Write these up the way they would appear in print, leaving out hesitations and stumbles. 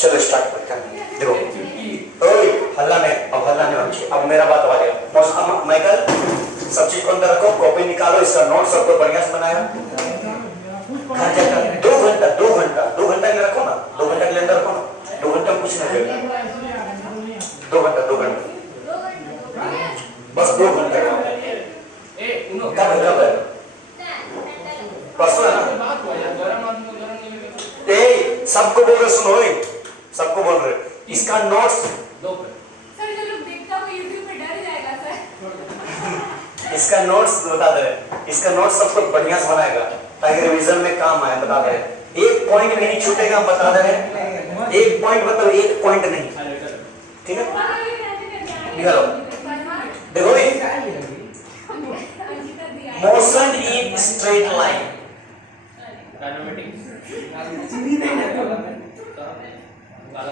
चलो स्टार्ट करते हैं। देखो ओए हल्ला में, अब हल्ला नहीं होना चाहिए। अब मेरा बात आ गया। माइकल सब चीज को अंदर रखो, कॉपी निकालो, इसका नोट सबको बढ़िया से बनाया। घर जाकर 2 घंटा के लिए रखो ना, 2 घंटा के लिए अंदर रखो ना। 2 घंटा में कुछ नहीं होगा। 2 घंटा बस 2 घंटे कब है परसों है ना। सबको बोल रहे, सुनो सबको बोल रहे, इसका नोट्स सर जो लोग देखता है वो यूट्यूब पे डर जाएगा सर। इसका नोट्स बता दे, इसका नोट्स सबको बढ़िया से बनाएगा ताकि रिवीजन में काम आए। बता दे, एक पॉइंट भी नहीं छूटेगा। हम बता दे रहे, एक पॉइंट मतलब एक पॉइंट नहीं, ठीक है। निकालो, देखो motion in straight line,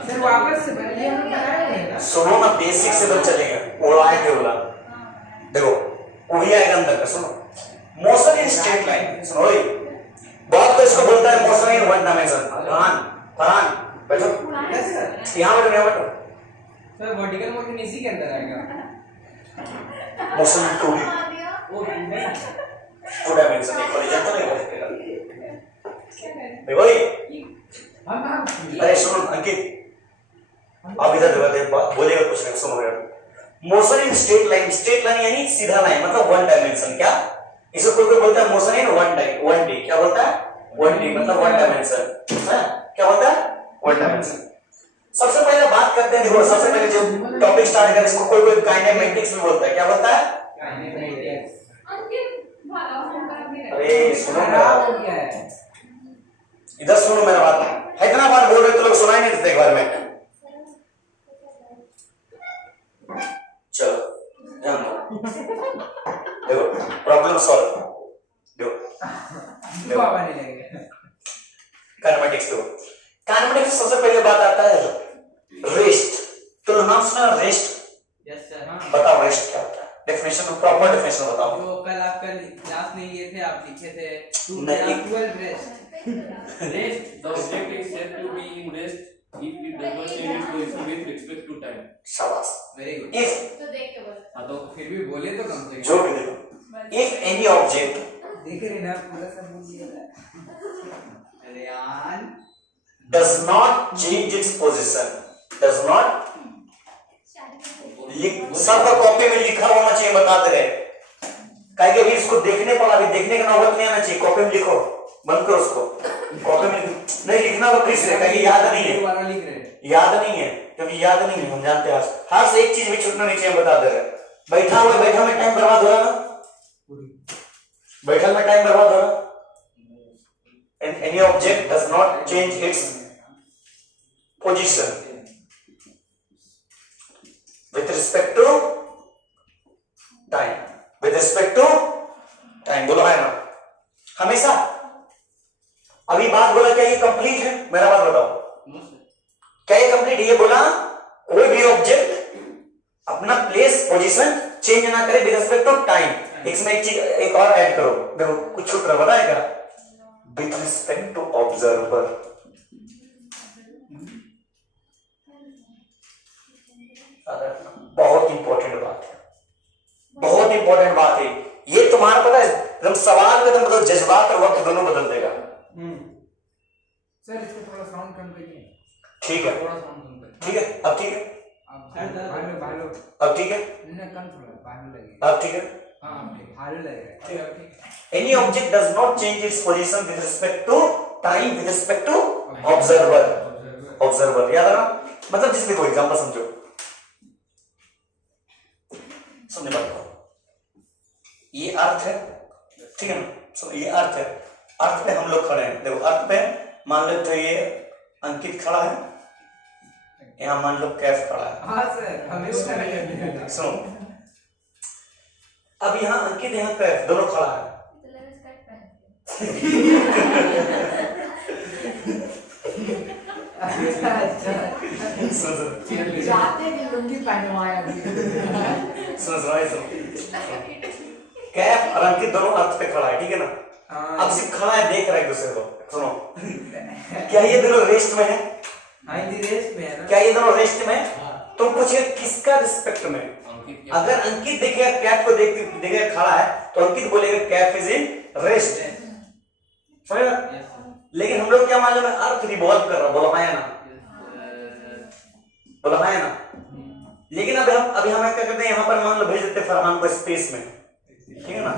sir वापस से पहले हम कराएंगे। सुनो ना, बेसिक से तो चलेगा। उड़ाए के उड़ा, देखो वही आएगा अंदर का। सुनो मोशन इन स्ट्रेट लाइन, सुनो बहुत तो इसको बोलता है motion in one dimension. Farhan बैठो, यस सर। यहाँ बैठो, यहाँ बैठो। सर वर्टिकल मोशन इसी के अंदर आएगा। मोशन इन टू वो नहीं डायमेंशन, एक हॉरिजॉन्टल है वर्टिकल। देखो हम अरे सुनो अंकित, आप इधर देखो, बोलेगा कुछ नहीं, सुनो यार। Motion in straight line, straight line यानी सीधा लाइन, मतलब वन डायमेंशन। क्या इसको कोई बोलता है मोशन इन वन डी, क्या बोलता है? वन डी मतलब वन डायमेंशन। क्या बोलता है? One dimension. सबसे पहले बात करते हैं, देखो सबसे पहले जो टॉपिक स्टार्ट करें, इसको कोई काइनेमेटिक्स में बोलता है। क्या बोलता है? अरे सुनो ना, इधर सुनो मेरा बात। इतना बार बोल रहे तो लोग सुनाई नहीं देते एक बार में। चलो ध्यान दो, देखो प्रॉब्लम सॉल्व। देखो बाबा नहीं लगेगा। काइनेमेटिक्स देखो, काइनेमेटिक्स सबसे पहले बात आता है रेस्ट। तो नाम सुना रेस्ट? Yes sir. हाँ बताओ रेस्ट क्या होता है? डेफिनेशन, प्रॉपर डेफिनेशन बताओ। जो कल आप क्लास में ये थे, आप लिखे थे नहीं। 12 rest. Rest. The object is said to be in rest if it does not change its position with respect to time. शाबाश। Very good. इफ, तो देख के बोल। हाँ तो फिर भी बोले तो कम से जो भी देखो, इफ एनी ऑब्जेक्ट, देख रहे ना पूरा सब बोल दिया। अरे यार does not change its position, does not सब कॉपी में लिखा होना चाहिए। बता दे रहे काहे कि अभी इसको देखने पर, अभी देखने का नौबत नहीं आना चाहिए। कॉपी में लिखो, बंद करो उसको। कॉपी में नहीं लिखना वो प्लीज है, कहीं याद नहीं है, दोबारा लिख रहे हैं। याद नहीं है, क्योंकि याद नहीं है, हम जानते हैं। हर से एक चीज भी छूटना नहीं चाहिए। बता दे रहे बैठा में टाइम बर्बाद हो रहा ना, बैठा में टाइम बर्बाद हो रहा। and any object does not change its position with respect to time, with respect to time बोलो है ना हमेशा। अभी बात बोला, क्या ये कंप्लीट है? मेरा बात बताओ, क्या ये कंप्लीट? ये बोला कोई भी ऑब्जेक्ट अपना प्लेस पोजीशन चेंज ना करे विद रिस्पेक्ट टू टाइम। इसमें एक चीज एक और ऐड करो, देखो कुछ छूट रहा बताएगा, विद रिस्पेक्ट टू ऑब्जर्वर। बहुत इंपॉर्टेंट बात है, बहुत इंपॉर्टेंट बात है ये। तुम्हारा पता है एकदम सवाल में मतलब जज्बात और वक्त दोनों बदल देगा। सर इसको थोड़ा साउंड कम करिए। ठीक है, थोड़ा साउंड कम करिए। ठीक है, अब ठीक है, भालू अब ठीक है, नहीं कम थोड़ा भालू लगेगा। अब ठीक है। हाँ भालू लगेगा। ठीक है ठीक है। Any object does not change its position with respect to time, with respect to observer. Observer याद है ना? मतलब जिसमें कोई एग्जांपल समझो, सुनने बात को। ये अर्थ है, ठीक है ना? सो ये अर्थ है, अर्थ पे हम लोग खड़े हैं। देखो अर्थ पे मान लो तो ये अंकित खड़ा है, यहाँ मान लो कैफ खड़ा है। हाँ सर हमें उसका नहीं। सुनो, अब यहाँ अंकित यहाँ कैफ दोनों खड़ा है। अच्छा जाते भी लुंगी पहनवाया। कैफ और अंकित दोनों अर्थ पे खड़ा है, ठीक है ना? अब सिर्फ खड़ा है, देख रहा है एक दूसरे को। सुनो, क्या ये दोनों रेस्ट में है? हाँ ये रेस्ट में है ना। क्या ये दोनों रेस्ट में है? हाँ। तुम पूछिए किसका रिस्पेक्ट में? अंकित क्या अगर अंकित देखेगा कैप को देखेगा खड़ा है तो अंकित बोलेगा कैप इज इन रेस्ट। समझ Yes, sir. लेकिन हम लोग क्या मालूम है, अर्थ रिवॉल्व कर रहा, बोलो हाँ या ना, बोलो हाँ या ना। लेकिन अभी हम क्या करते हैं, यहाँ पर मान लो भेज देते फरहान को स्पेस में, ठीक है ना,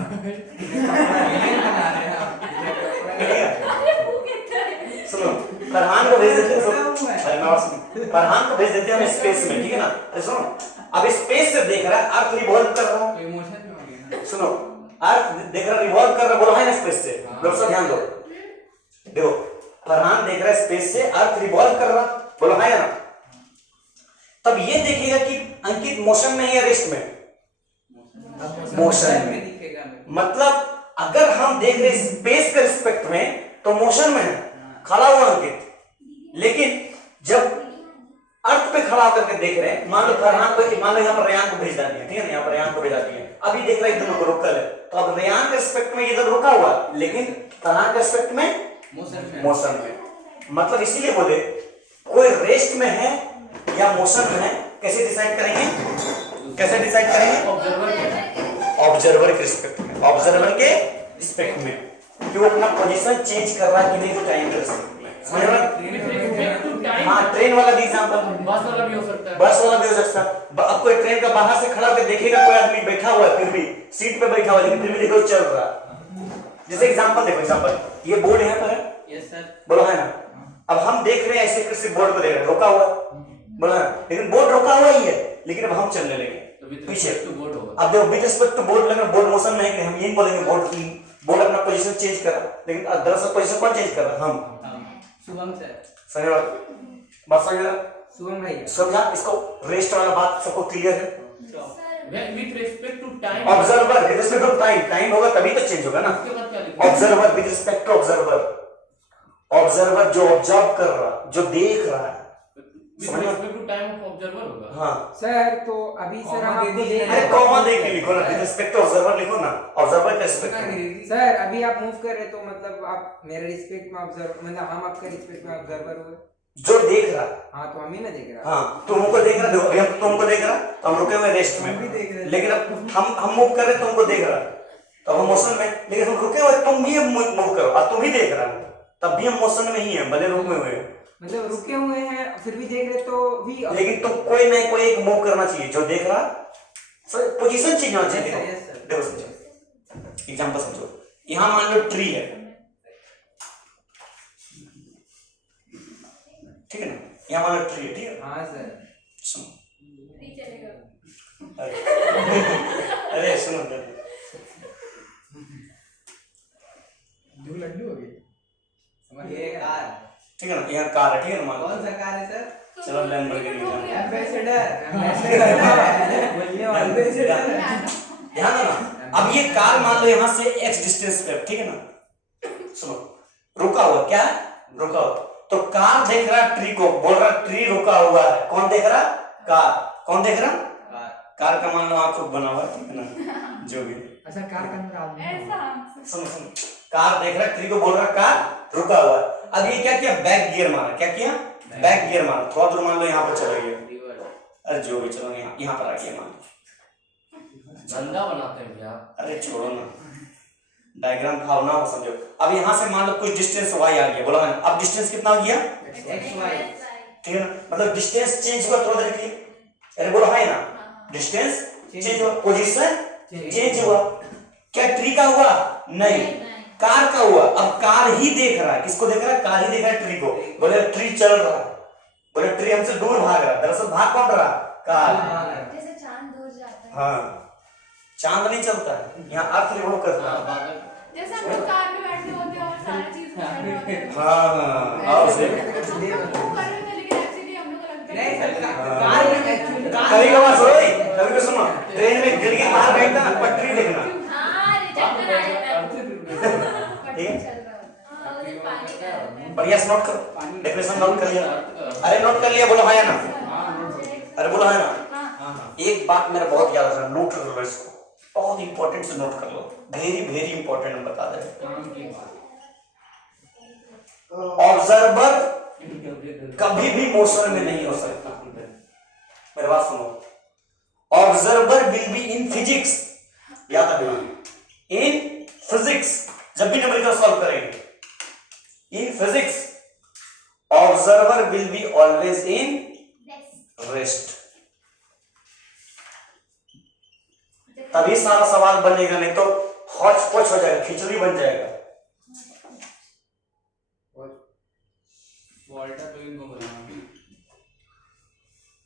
ठीक है? वो कितना है? सुनो, फरहान को भेज देते हैं, अरे मैं और सुनो, फरहान को भेज देते हैं हम स्पेस में, ठीक है ना। अरे सुनो, अब स्पेस से देख रहा है अर्थ रिवॉल्व कर रहा, तो इमोशन में हो गया ना। सुनो, अर्थ देख रहा रिवॉल्व कर रहा, बोलो हाँ ना स्पेस से, लोग सब ध्यान दो। देखो फरहान देख रहा है स्पेस से अर्थ रिवॉल्व कर रहा, बोलो हाँ या ना। तब ये देखिएगा कि अंकित मोशन में है या रेस्ट में? मोशन में दिखेगा मेरे को। मतलब अगर हम देख रहे स्पेस के रिस्पेक्ट में तो मोशन में है, खड़ा हुआ अंकित। लेकिन जब अर्थ पे खड़ा होकर के देख रहे हैं, मान लो फरहान को, मान लो यहाँ पर रेयान को भेज दिया, ठीक है ना, यहाँ पर रेयान को भेजा दिया, अभी देख रहा है दोनों को रुकल है, तो अब रेयान के रिस्पेक्ट में इधर रुका हुआ, लेकिन फरहान के रिस्पेक्ट में मोशन में। मतलब इसीलिए बोले कोई रेस्ट में है या मोशन में है, कैसे डिसाइड करेंगे, कैसे डिसाइड करेंगे? ऑब्जर्वर के रिस्पेक्ट में, ऑब्जर्वर के रिस्पेक्ट में, कि वो अपना पोजीशन चेंज कर रहा है कि नहीं तो टाइम के रिस्पेक्ट में। समझ रहे हो? हाँ, ट्रेन वाला भी एग्जांपल, बस वाला भी हो सकता है, बस वाला भी हो सकता है। अब कोई ट्रेन का बाहर से खड़ा होकर देखेगा कोई आदमी बैठा हुआ है, फिर भी सीट पे बैठा हुआ है, लेकिन फिर भी देखो चल रहा है। जैसे एग्जांपल देखो, एग्जांपल ये बोर्ड यहाँ पर है, यस सर। बोलो है ना। अब हम देख रहे हैं ऐसे कैसे बोर्ड को देख रहे हैं, रुका हुआ, बोलो है, लेकिन बोर्ड रुका हुआ ही है, लेकिन अब हम चलने लगे पीछे। बोर्ड होगा। अब देखो विद रिस्पेक्ट टू बोर्ड लगा, बोर्ड मोशन में है कि हम ये बोलेंगे बोर्ड अपना पोजीशन चेंज कर रहा, लेकिन दरअसल पोजीशन कौन चेंज कर रहा? हम। शुभम सर। समझ बात समझ रहा? शुभम भाई। समझा इसको? रेस्ट वाला बात सबको क्लियर है? With respect to time, observer with respect to time, time होगा तभी तो चेंज होगा ना। उसके बाद क्या लिखा है? Observer with respect to observer, observer जो ऑब्जर्व कर रहा, जो देख रहा है। With respect to time of observer होगा। हाँ, सर तो अभी सर हम आपको देख अरे कॉमा देख के लिखो ना, विद रिस्पेक्ट टू ऑब्जर्वर लिखो ना, ऑब्जर्वर का रिस्पेक्ट। सर अभी आप मूव कर रहे तो मतलब आप मेरे रिस्पेक्ट में ऑब्जर्व, मतलब हम आपके रिस्पेक्ट में ऑब्जर्वर हुए। जो देख रहा, हाँ तो हम ही ना देख रहा। हाँ तुमको देख रहा, देखो अभी हम तुमको देख रहा, तो हम रुके हुए रेस्ट में, हम भी देख रहे हैं। लेकिन अब हम मूव कर रहे, तुमको देख रहा, तब हम मोशन में, लेकिन हम रुके हुए, तुम भी मूव करो और तुम भी देख रहा, तब भी हम मोशन में ही हैं, भले रुके हुए हैं, मतलब रुके हुए हैं फिर भी देख रहे तो भी। लेकिन तुम कोई नहीं कोई एक मूव करना चाहिए, जो देख रहा सर पोजीशन चेंज होना चाहिए। Yes, sir. देखो समझो, एग्जांपल समझो, यहाँ मान लो ट्री है, ठीक है ना, यहाँ मान लो ट्री है, ठीक है। हाँ सर। सुनो, नहीं चलेगा। अरे सुनो, दो लड्डू हो गए। ये कार, ठीक है ना, यहाँ कार है, ठीक है ना, मान लो कौन सा कार है सर? चलो लैम्बोर्गिनी एम्बेसडर। बोलने वाले ध्यान दो ना। अब ये कार मान लो यहाँ से x डिस्टेंस पे, ठीक है ना, सुनो, रुका हुआ, क्या रुका हुआ, तो कार देख रहा ट्री को, बोल रहा ट्री रुका हुआ है, कौन देख रहा? कार। कौन देख रहा? कार का मान लो आंख बना हुआ है, ठीक है ना, जो भी। अच्छा कार का नाम ऐसा सुनो सुनो, कार देख रहा ट्री को, बोल रहा कार रुका हुआ है। अब ये क्या किया? बैक गियर मारा, क्या किया? बैक गियर मारा, थोड़ा दूर मान लो यहाँ पर चला गया, अरे जो भी, चलो यहाँ पर आ गया मान लो, धंधा बनाते हैं भैया। अरे छोड़ो ना, डायग्राम खाओ ना, समझो। अब यहाँ से मान लो कुछ डिस्टेंस y आ गया, बोला मैंने, अब डिस्टेंस कितना हो गया? XY। ठीक है ना, मतलब डिस्टेंस चेंज हुआ, थोड़ा देखिए, अरे बोलो है ना, डिस्टेंस चेंज हुआ, पोजीशन चेंज हुआ। क्या ट्री का हुआ? नहीं, कार का हुआ। अब कार ही देख रहा है, किसको देख रहा है? कार ही देख रहा है ट्री को, बोले ट्री चल रहा है, बोले ट्री हमसे दूर भाग रहा है, दरअसल भाग कौन रहा? कार। जैसे चांद दूर जाता है। हाँ, चांद नहीं चलता है, यहाँ अर्थ रिवॉल्व करता है। जैसे हम लोग कार में बैठे होते हैं और सारा चीज कर रहे होते हैं। हाँ, और से हम लोग वो कर रहे थे, लेकिन एक्चुअली हम लोग को लगता है नहीं कि- सर कार में एक्चुअली कभी कभार कभी को सुनो, ट्रेन में गिर के बाहर बैठना, पटरी देखना, हाँ, रिजेक्टर आ जाता है। ठीक है? चल रहा होता है। हाँ, वो पानी का। बढ़िया से नोट करो, डेफिनेशन नोट कर लिया? अरे नोट कर लिया, बोलो हाँ या ना? अरे बोलो है ना? हाँ। एक बात मेरा बहुत याद रखना, नोट कर लो इसको, बहुत इंपॉर्टेंट से नोट कर लो, वेरी वेरी इंपॉर्टेंट, हम बता दे। ऑब्जर्वर कभी भी मोशन में नहीं हो सकता। मेरी बात सुनो, observer will be in physics, याद रखना, इन फिजिक्स जब भी न्यूमेरिकल सॉल्व करेंगे, in physics observer will be always in rest, तभी सारा सवाल बनेगा, नहीं तो हौच पौच हो जाएगा, खिचड़ी बन जाएगा। वॉल्टर लोइन को बनाना।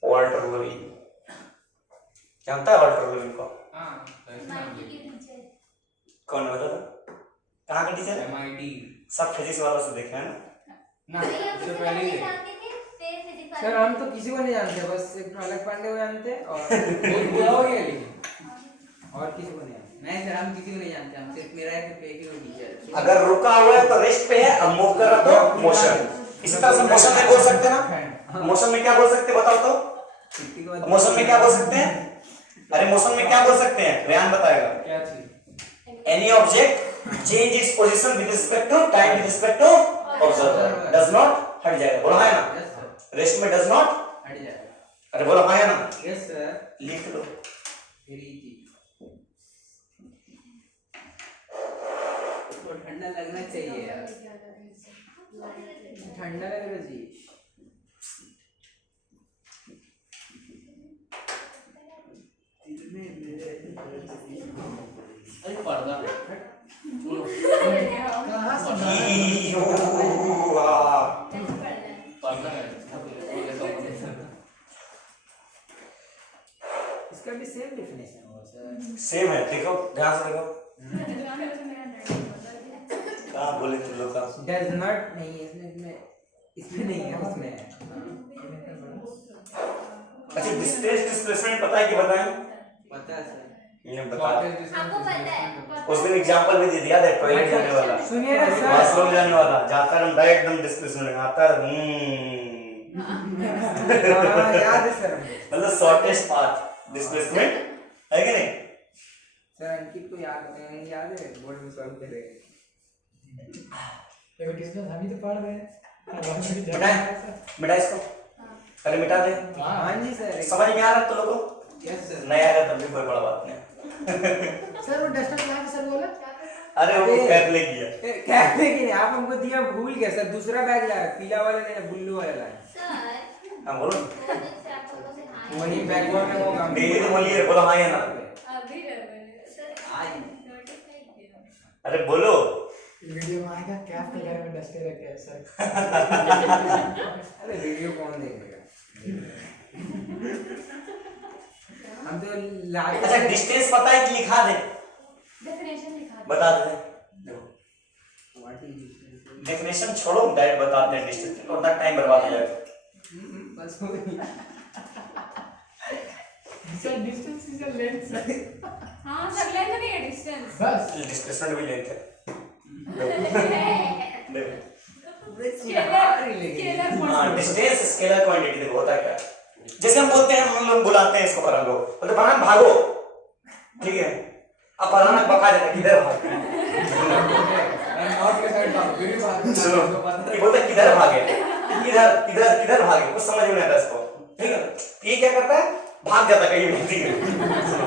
वॉल्टर लोइन जानता है? वॉल्टर लोइन को हाँ, कौन बता था? कहाँ का टीचर है? MIT। सब फिजिक्स वालों से देखे हैं ना। ना, उससे पहले ही थे। सर हम तो किसी को नहीं जानते, बस एक अलग पांडे को जानते हैं और बहुत बुरा हो गया, लेकिन और किसी को नहीं जानते। नहीं सर, हम किसी को नहीं जानते, हम सिर्फ मेरा एक टीचर। अगर रुका हुआ है तो रेस्ट पे है, अब मूव कर रहा तो मोशन। इसी तरह से मोशन में बोल सकते हैं ना? मोशन में क्या बोल सकते हैं बताओ तो? मोशन में क्या बोल सकते हैं? अरे मोशन में क्या बोल सकते हैं? रेहान बताएगा। क्या चीज? Any object change its position with respect to time with respect to observer, does not, हट जाएगा। बोलो हाँ है ना? यस सर, रेस्ट में डज नॉट हट जाएगा। अरे बोलो हाँ है ना? यस सर, लिख लो। Very easy. तो ठंडा लगना चाहिए यार। ठंडा लग रहा जी। अरे पर्दा। बोलो। पर्दा है। इसका भी सेम डेफिनेशन होगा सर। सेम है, देखो ध्यान से देखो। कहाँ बोले तुम लोग का? डज नॉट नहीं है इसमें, इसमें नहीं है, उसमें है। अच्छा डिस्टेंस डिस्प्लेसमेंट पता है कि बताएं? पता है सर। इन्हें बता, आपको पता है? उस दिन एग्जांपल भी दे दिया था, टॉयलेट जाने वाला, सुनिए ना सर, वॉशरूम जाने वाला, जाता है डायरेक्ट एकदम डिस्प्लेसमेंट आता है। हाँ, याद है सर मुझे। मतलब शॉर्टेस्ट पाथ डिस्प्लेसमेंट है कि नहीं? सर अंकित को याद है, बोर्ड में सॉल्व कर रहे हैं। देखो डिस्टेंस हम ही तो पढ़ रहे हैं। मिटा इसको, अरे मिटा दे। हाँ जी सर, समझ में आ रहा है तो लोगों? Yes sir. नहीं आ रहा तब भी कोई बड़ा बात नहीं। सर वो डस्टर कहाँ पे सर बोला? अरे वो कैप ले किया। क्या लेकिन आप हमको दिया, भूल गया सर, दूसरा बैग लाया, पीला वाला नहीं, ब्लू वाला लाया। सर हाँ बोलो, वही बैग में होगा। डेली तो बोलिए, बोलो हाँ या ना? अभी सर आज नोटिस नहीं किया। अरे बोलो। वीडियो में आएगा कैप के घर में डस्टर रखे हैं सर। अरे वीडियो कौन देखेगा? हम तो लाते अच्छा डिस्टेंस पता है कि लिखा दे? डेफिनेशन लिखा दो। बता दे। देखो व्हाट इज डिस्टेंस? डेफिनेशन छोड़ो, डायरेक्ट बताते हैं डिस्टेंस, और ना टाइम बर्बाद हो जाएगा। बस हो गई। Sir distance is a length sir. हाँ सर, लेंथ नहीं है, डिस्टेंस। बस डिस्प्लेसमेंट भी लेते हैं। स्केलर हाँ डिस्टेंस स्केलर क्वांटिटी देखो होता क्या है। जैसे हम बोलते हैं, हम लोग बुलाते हैं इसको फरहान को, बोलते फरहान भागो, ठीक है? अब फरहान बका देता है किधर भाग, नॉर्थ के साइड भाग, फिर भी भाग। सुनो ये बोलता है किधर भागे, किधर किधर किधर भागे, कुछ समझ में नहीं आता इसको, ठीक है? ये क्या करता है, भाग जाता कहीं भी, ठीक है? सुनो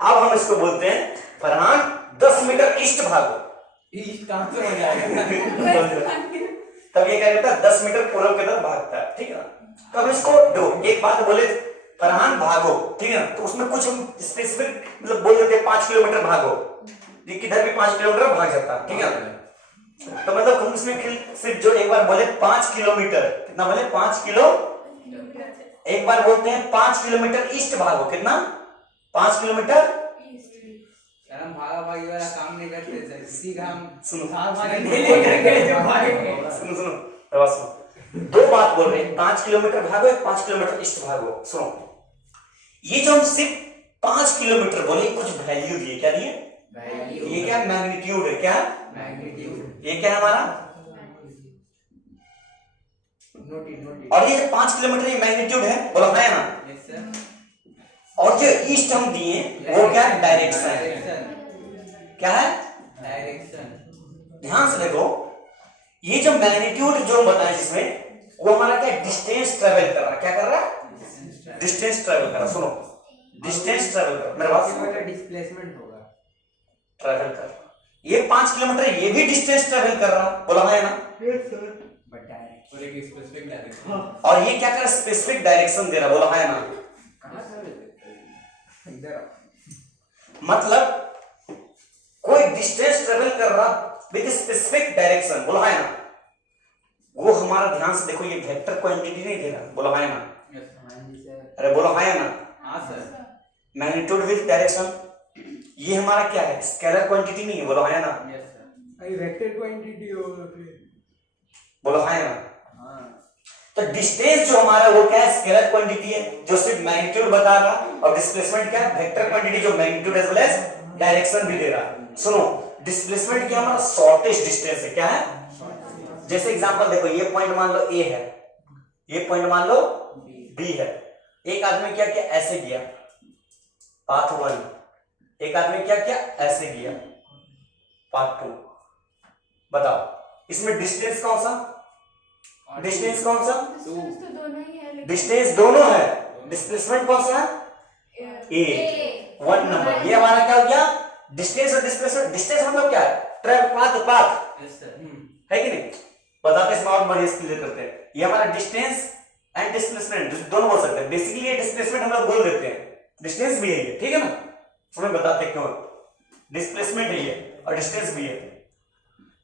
अब हम इसको बोलते हैं फरहान 10 मीटर ईस्ट भागो, ईस्ट कहां से हो जाएगा? तब ये क्या करता है 10 मीटर पूर्व की तरफ भागता है, ठीक है ना? तब इसको दो एक बात बोले फरहान भागो, ठीक है ना? तो उसमें कुछ हम स्पेसिफिक मतलब बोल देते 5 किलोमीटर भागो, ये किधर भी 5 किलोमीटर भाग जाता है, ठीक है ना? तो मतलब हम उसमें सिर्फ जो एक बार बोले 5 किलोमीटर, कितना बोले 5 किलो, एक बार बोलते हैं 5 किलोमीटर ईस्ट भागो, कितना 5 किलोमीटर। सर हम भागा भागी वाला काम नहीं करते सर, सीधा हम सुनो भाग भागी नहीं लेकर गए जो भागेंगे। सुनो सुनो दवा सुनो, दो बात बोल रहे हैं, 5 किलोमीटर भागो, 5 किलोमीटर ईस्ट भागो। सुनो ये जो हम सिर्फ 5 किलोमीटर बोले, कुछ वैल्यू दिए, क्या दिए? ये क्या मैग्नीट्यूड है, क्या मैग्नीट्यूड ये क्या है हमारा? नोटेड। और ये 5 किलोमीटर ये मैग्नीट्यूड है, बोलो है ना? Yes sir. और जो ईस्ट हम दिए वो क्या है? डायरेक्शन है। क्या है? डायरेक्शन। ध्यान से देखो, ये जो मैग्नीट्यूड जो हम बताए जिसमें वो हमारा क्या डिस्टेंस ट्रेवल कर रहा है, क्या कर रहा है, डिस्टेंस ट्रेवल कर रहा है। सुनो, डिस्टेंस ट्रेवल कर, मेरे बात सुनो, डिस्प्लेसमेंट होगा। ट्रेवल कर रहा, ये 5 किलोमीटर ये भी डिस्टेंस ट्रेवल कर रहा, बोला है ना, बट डायरेक्ट और एक स्पेसिफिक डायरेक्शन। और ये क्या कर रहा, स्पेसिफिक डायरेक्शन दे रहा, बोला है ना। कहां से इधर मतलब कोई डिस्टेंस ट्रेवल कर रहा विद स्पेसिफिक डायरेक्शन, बोला है ना। वो हमारा ध्यान से देखो, ये वेक्टर क्वांटिटी नहीं दे रहा, बोला है ना। हाँ जी सर। अरे बोला है ना, हाँ सर। मैग्नीट्यूड विद डायरेक्शन, ये हमारा क्या है, स्केलर क्वांटिटी नहीं है, बोला है ना। Yes sir. I vector quantity होगा फिर। बोला है ना। हाँ तो डिस्टेंस जो हमारा वो क्या है, स्केलर क्वांटिटी है जो सिर्फ मैग्नीट्यूड बता रहा, और डिस्प्लेसमेंट क्या है, वेक्टर क्वांटिटी जो magnitude as well as direction भी दे रहा। सुनो, डिस्प्लेसमेंट क्या हमारा शॉर्टेस्ट डिस्टेंस है, क्या है। जैसे एग्जांपल देखो, ये पॉइंट मान लो ए है, ये पॉइंट मान लो बी है। एक आदमी क्या किया, ऐसे गया पाथ 1, एक आदमी क्या किया, ऐसे गया पाथ 2। बताओ इसमें डिस्टेंस कौन सा, डिस्टेंस कौन सा, डिस्टेंस तो दोनों ही है, लेकिन डिस्टेंस दोनों है, डिस्प्लेसमेंट कौन सा है, ए 1 नंबर। ये हमारा क्या हो गया, डिस्टेंस और डिस्प्लेसमेंट। डिस्टेंस मतलब क्या है, travel path, path yes sir. है कि नहीं। बताते इसमें और बढ़िया क्लियर करते हैं। ये हमारा डिस्टेंस एंड डिस्प्लेसमेंट दोनों बोल सकते हैं। बेसिकली ये डिस्प्लेसमेंट हम लोग बोल देते हैं, डिस्टेंस भी है ये, ठीक है ना। हमें बताते क्यों, डिस्प्लेसमेंट है ये और डिस्टेंस भी है।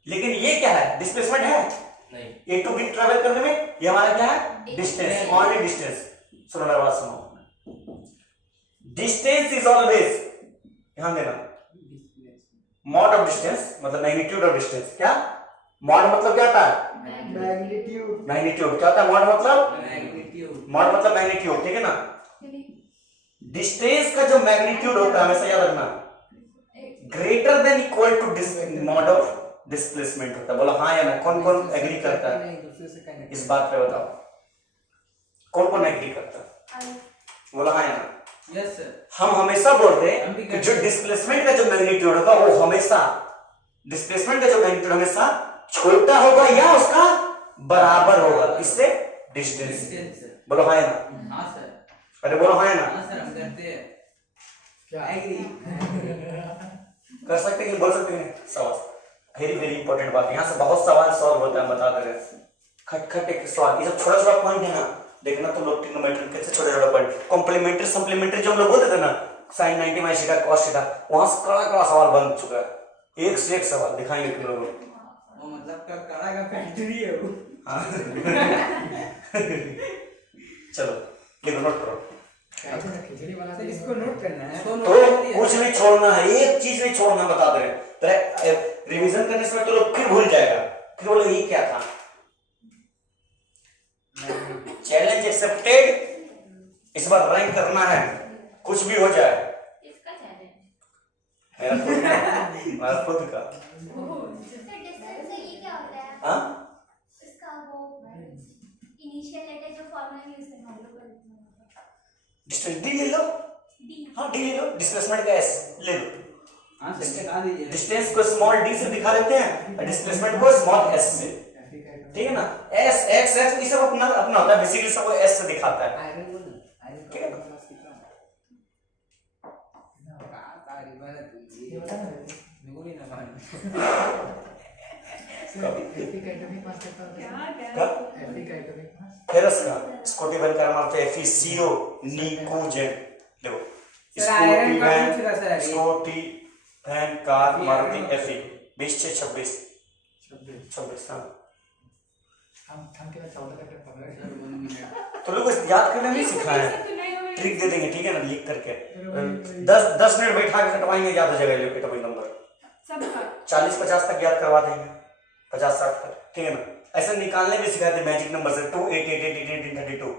लेकिन ये क्या है, डिस्प्लेसमेंट है नहीं, ए टू बी ट्रेवल करने में, ये हमारा क्या है, डिस्टेंस, ओनली डिस्टेंस। सुनो मेरा बात सुनो, डिस्टेंस इज ऑलवेज, ध्यान देना, मॉड ऑफ डिस्टेंस मतलब मैग्नीट्यूड ऑफ डिस्टेंस। क्या मॉड मतलब क्या होता है, मैग्नीट्यूड। मैग्नीट्यूड क्या होता है, मॉड मतलब, मैग्नीट्यूड। मॉड मतलब मैग्नीट्यूड, ठीक है ना। डिस्टेंस का जो मैग्नीट्यूड होता है हमेशा याद रखना, greater than equal to mod of displacement होता है। बोला हाँ या ना, कौन कौन एग्री करता है नहीं, दूसरे से कनेक्ट इस बात पे, बताओ कौन कौन एग्री करता है। बोला हाँ या ना। Yes sir. हम हमेशा बोलते हम भी हैं करते कि जो डिस्प्लेसमेंट का जो मैग्नीट्यूड होगा वो हमेशा, डिस्प्लेसमेंट का जो मैग्नीट्यूड हमेशा छोटा होगा या उसका बराबर होगा, किससे, डिस्टेंस। Distance sir. बोलो हाँ या ना, हाँ सर। अरे बोलो हाँ या ना। हाँ सर, हम करते हैं। क्या एग्री। कर सकते हैं, बोल सकते हैं सवाल। वेरी वेरी इंपॉर्टेंट बात है, यहाँ से बहुत सवाल सॉल्व होता है, बता दे रहे। खट खट एक सवाल, ये सब छोटा छोटा पॉइंट है ना, देखना तुम लोग ट्रिग्नोमेट्री कैसे छोटे छोटे पॉइंट, कॉम्प्लीमेंट्री सप्लीमेंट्री जो हम लोग बोलते थे ना, sin 90 minus theta cos theta, वहां से कड़ा कड़ा सवाल बन चुका है, एक से एक सवाल दिखाएंगे तुम लोगों को। वो मतलब का कड़ा का फैक्ट्री है वो। हाँ। चलो लिखो, नोट करो। खिचड़ी वाला सर इसको नोट करना है। इसको तो नोट कर दिया। कुछ नहीं छोड़ना है, एक चीज नहीं छोड़ना, बता दे रहे। रिवीजन करने से तो लोग फिर भूल जाएगा, फिर बोले ये क्या था। चैलेंज एक्सेप्टेड, इस बार रैंक करना है, कुछ भी हो जाए। इसका चैलेंज मेरा खुद का, मेरा खुद का। सर डिस्टेंस से ये क्या होता है? हाँ इसका वो इनिशियल लेटर जो फॉर्मूला यूज करना हम लोग करते हैं। डिस्टेंस डी ले लो, डी। हाँ डी ले लो, डिस्प्लेसमेंट का एस ले लो। हाँ सर, दिखा दीजिए। डिस्टेंस को स्मॉल डी से दिखा देते हैं और डिस्प्लेसमेंट को स्मॉल एस से, ठीक है ना। एस एक्स एक्स ये सब अपना अपना होता है, बेसिकली सबको एस से दिखाता है, आयरन बोल ना, आयरन ठीक है ना? क्लास कितना का तारी वाला तू ये बता ना मेरे भी ना मान। एफी का एटॉमिक मास कितना होता है? क्या एफी का एटॉमिक मास फेरस का स्कॉटी बन कर मारते हैं FeCO निकोजेन। देखो सर आयरन का पूछ रहा सर ये। Scotty van car Maruti Fe 20 से 26 26 हाँ। हम के 14 तक पकड़ सर 1 मिनट। तो लोग को याद करना नहीं सिखाया है, तो नहीं हो ट्रिक दे देंगे, ठीक है ना, लिख करके 10 मिनट बैठा के कटवाएंगे, याद हो जाएगा लोग एटॉमिक नंबर। सबका 40-50 तक याद करवा देंगे, 50-60 तक, ठीक है ना। ऐसे निकालने भी सिखाते मैजिक नंबर से 2 8 8 8 8 32।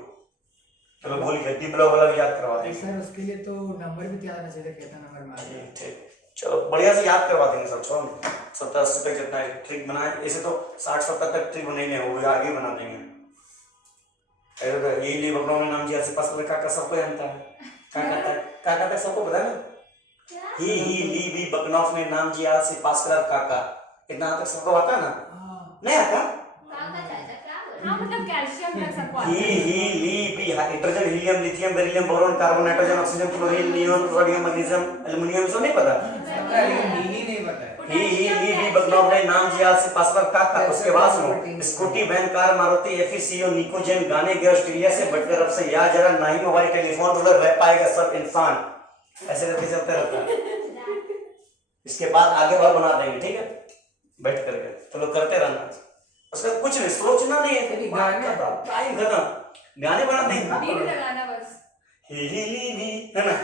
चलो भूल गए, डी ब्लॉक वाला भी याद करवा देंगे। सर उसके लिए तो नंबर भी याद आना चाहिए, कितना नंबर मार ठीक, चलो बढ़िया से याद करवा देंगे सब। छोड़ 70-80 तक जितना ट्रिक बनाए, ऐसे तो 60-70 तक ट्रिक बनेंगे, वो भी आगे बना देंगे। ऐसे तो ये ली बकरों में नाम जी ऐसे पास काका सबको जानता है, काका तक सबको पता है ना। ही ली बी बकनॉफ ने नाम जी से पास करा काका, इतना तक सबको पता है ना। नहीं आता कहाँ का चाचा क्या बोल हाँ मतलब कैल्शियम तक सबको आता ही है। ही ली बी hydrogen helium lithium beryllium boron carbon nitrogen oxygen chlorine neon sodium magnesium aluminium सब नहीं पता सबका लेकिन नीली नहीं पता है। ही ली बी बदनाम है नाम जिया से पासवर्ड का उसके बाद सुनो स्कूटी वैन कार मारुति एफसीओ निकोजेन गाने गए ऑस्ट्रेलिया से बटकर अब से याद जरा नहीं मोबाइल टेलीफोन रूलर रह पाएगा सब इंसान ऐसे करके चलते रहता है इसके बाद आगे और बना देंगे ठीक है बैठ करके तो लोग करते रहना उसका कुछ नहीं सोचना नहीं है गाने टाइम खत्म गाने बना देंगे बीट लगाना बस। ही है ना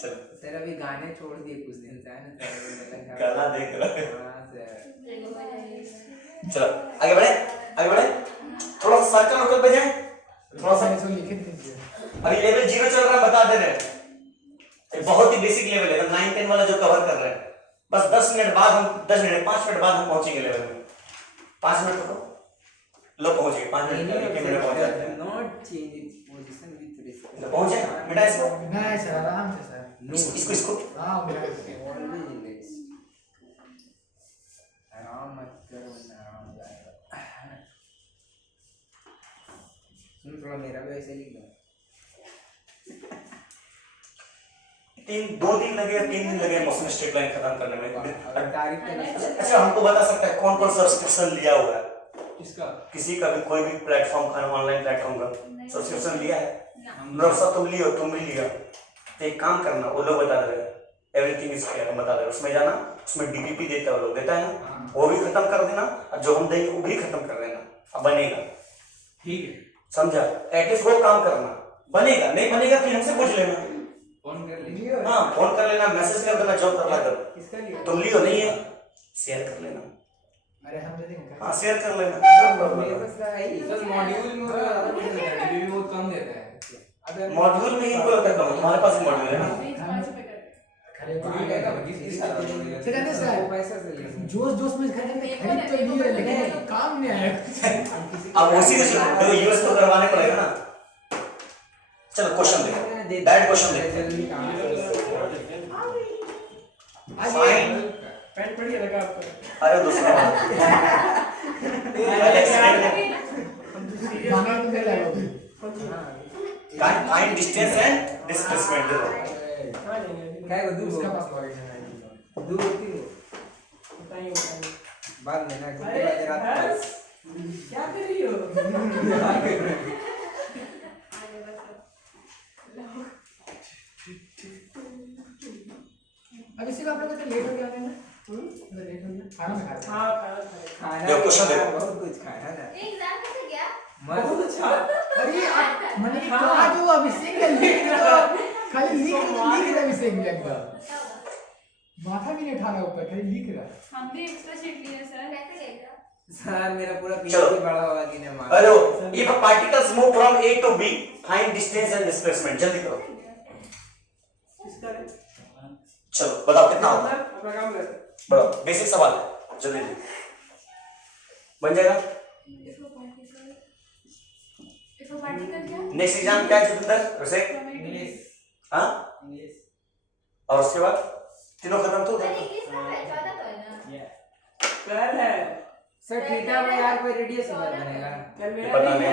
चलो सर अभी गाने छोड़ दिए कुछ दिन से है ना गाना देख रहा हाँ सर चलो आगे बढ़े थोड़ा सा सर्कल वर्कल पे जाए थोड़ा सा इसको लिख दीजिए। अभी लेवल 0 चल रहा है बता दे रहे हैं ये बहुत ही बेसिक लेवल है 9 10 वाला जो कवर कर रहे हैं बस 10 मिनट बाद हम 5 मिनट बाद हम पहुंचेंगे लेवल में 5 मिनट तो लो पहुंच गए 5 मिनट में पहुंच जाते हैं not change its position with respect तो पहुंचे मिटा इसको नहीं सर आराम से सर। इसको हाँ मैं ऑलवेज इंग्लिश आराम मत करो ना आराम जाएगा सुन थोड़ा मेरा भी ऐसे लिख दो 2 दिन लगे 3 दिन लगे मौसम स्ट्रेट लाइन खत्म करने में और तारीख पे ना अच्छा हमको बता सकता है कौन कौन सब्सक्रिप्शन लिया हुआ है किसका? किसी का भी कोई भी प्लेटफॉर्म का ऑनलाइन प्लेटफॉर्म का सब्सक्रिप्शन लिया है ना। सब तुम लियो तुम भी लिया तो एक काम करना वो लोग बता दे एवरीथिंग इज क्लियर हम बता दे उसमें जाना उसमें डीपीपी देता है वो लोग देता है ना वो भी खत्म कर देना और जो हम देंगे वो भी खत्म कर देना अब बनेगा ठीक है। समझा एटलीस्ट वो काम करना बनेगा नहीं बनेगा फिर हमसे पूछ लेना फोन कर लीजिए। हाँ फोन कर लेना मैसेज कर देना जॉब करना करो किसका लिया तुम लियो नहीं है शेयर कर लेना अरे हम दे देंगे। हाँ शेयर कर लेना मेरे पास है ही बस मॉड्यूल में ज्यादा कुछ नहीं देता है, डीबी बहुत कम देता है। अगर मॉड्यूल में ही कोई होता है कम हमारे पास मॉड्यूल है ना बीच 5 रुपए करते हैं। खरीद तो हाँ, लिए क्या ना। करो, किस तरह से बोलेगा? सर कहते सर वो पैसा से लेंगे जोश जोश में खरीद तो लिए लेकिन काम नहीं आया। अब उसी को यूएस को करवाने पड़ेगा ना चलो क्वेश्चन देखो दैट क्वेश्चन देखो जल्दी काम फाइन पैंट बढ़िया लगा आपको। अरे दूसरा माना तो नहीं लगा। फाइंड डिस्टेंस एंड डिस्प्लेसमेंट देखो क्या है वो उसका दो पास लगा। दो तीन बाद में ना घंटे बाद रात को क्या कर रही हो? अब इसी को आप लोग तो लेट हो गया है ना? लेट हो गया। खाना में खा रहे हैं। खाना देखो, क्वेश्चन देखो। बहुत कुछ खाया ना एग्जाम कैसे गया मस्त अरे आप मैंने कहा जो अभिषेक ने लिख दिया खाली लिख रहा अभिषेक ने एकदम क्या हुआ माथा भी नहीं उठाना ऊपर खाली लिख रहा। हम भी एक्स्ट्रा शीट लिए सर। कैसे गया सर मेरा पूरा चलो। पीछे बड़ा हुआ कि नहीं मार hello if particles move from A to B find distance and displacement जल्दी करो चलो बताओ कितना होगा बताओ बेसिक सवाल है जल्दी बन जाएगा इफ अ पार्टिकल क्या? नेक्स्ट एग्जाम क्या है जितेंद्र अभिषेक इंग्लिश हाँ इंग्लिश और उसके बाद तीनों खत्म तो सर होगा इंग्लिश में पहचाना तो है ना सर थीटा में यार कोई रेडियस बनेगा ये पता नहीं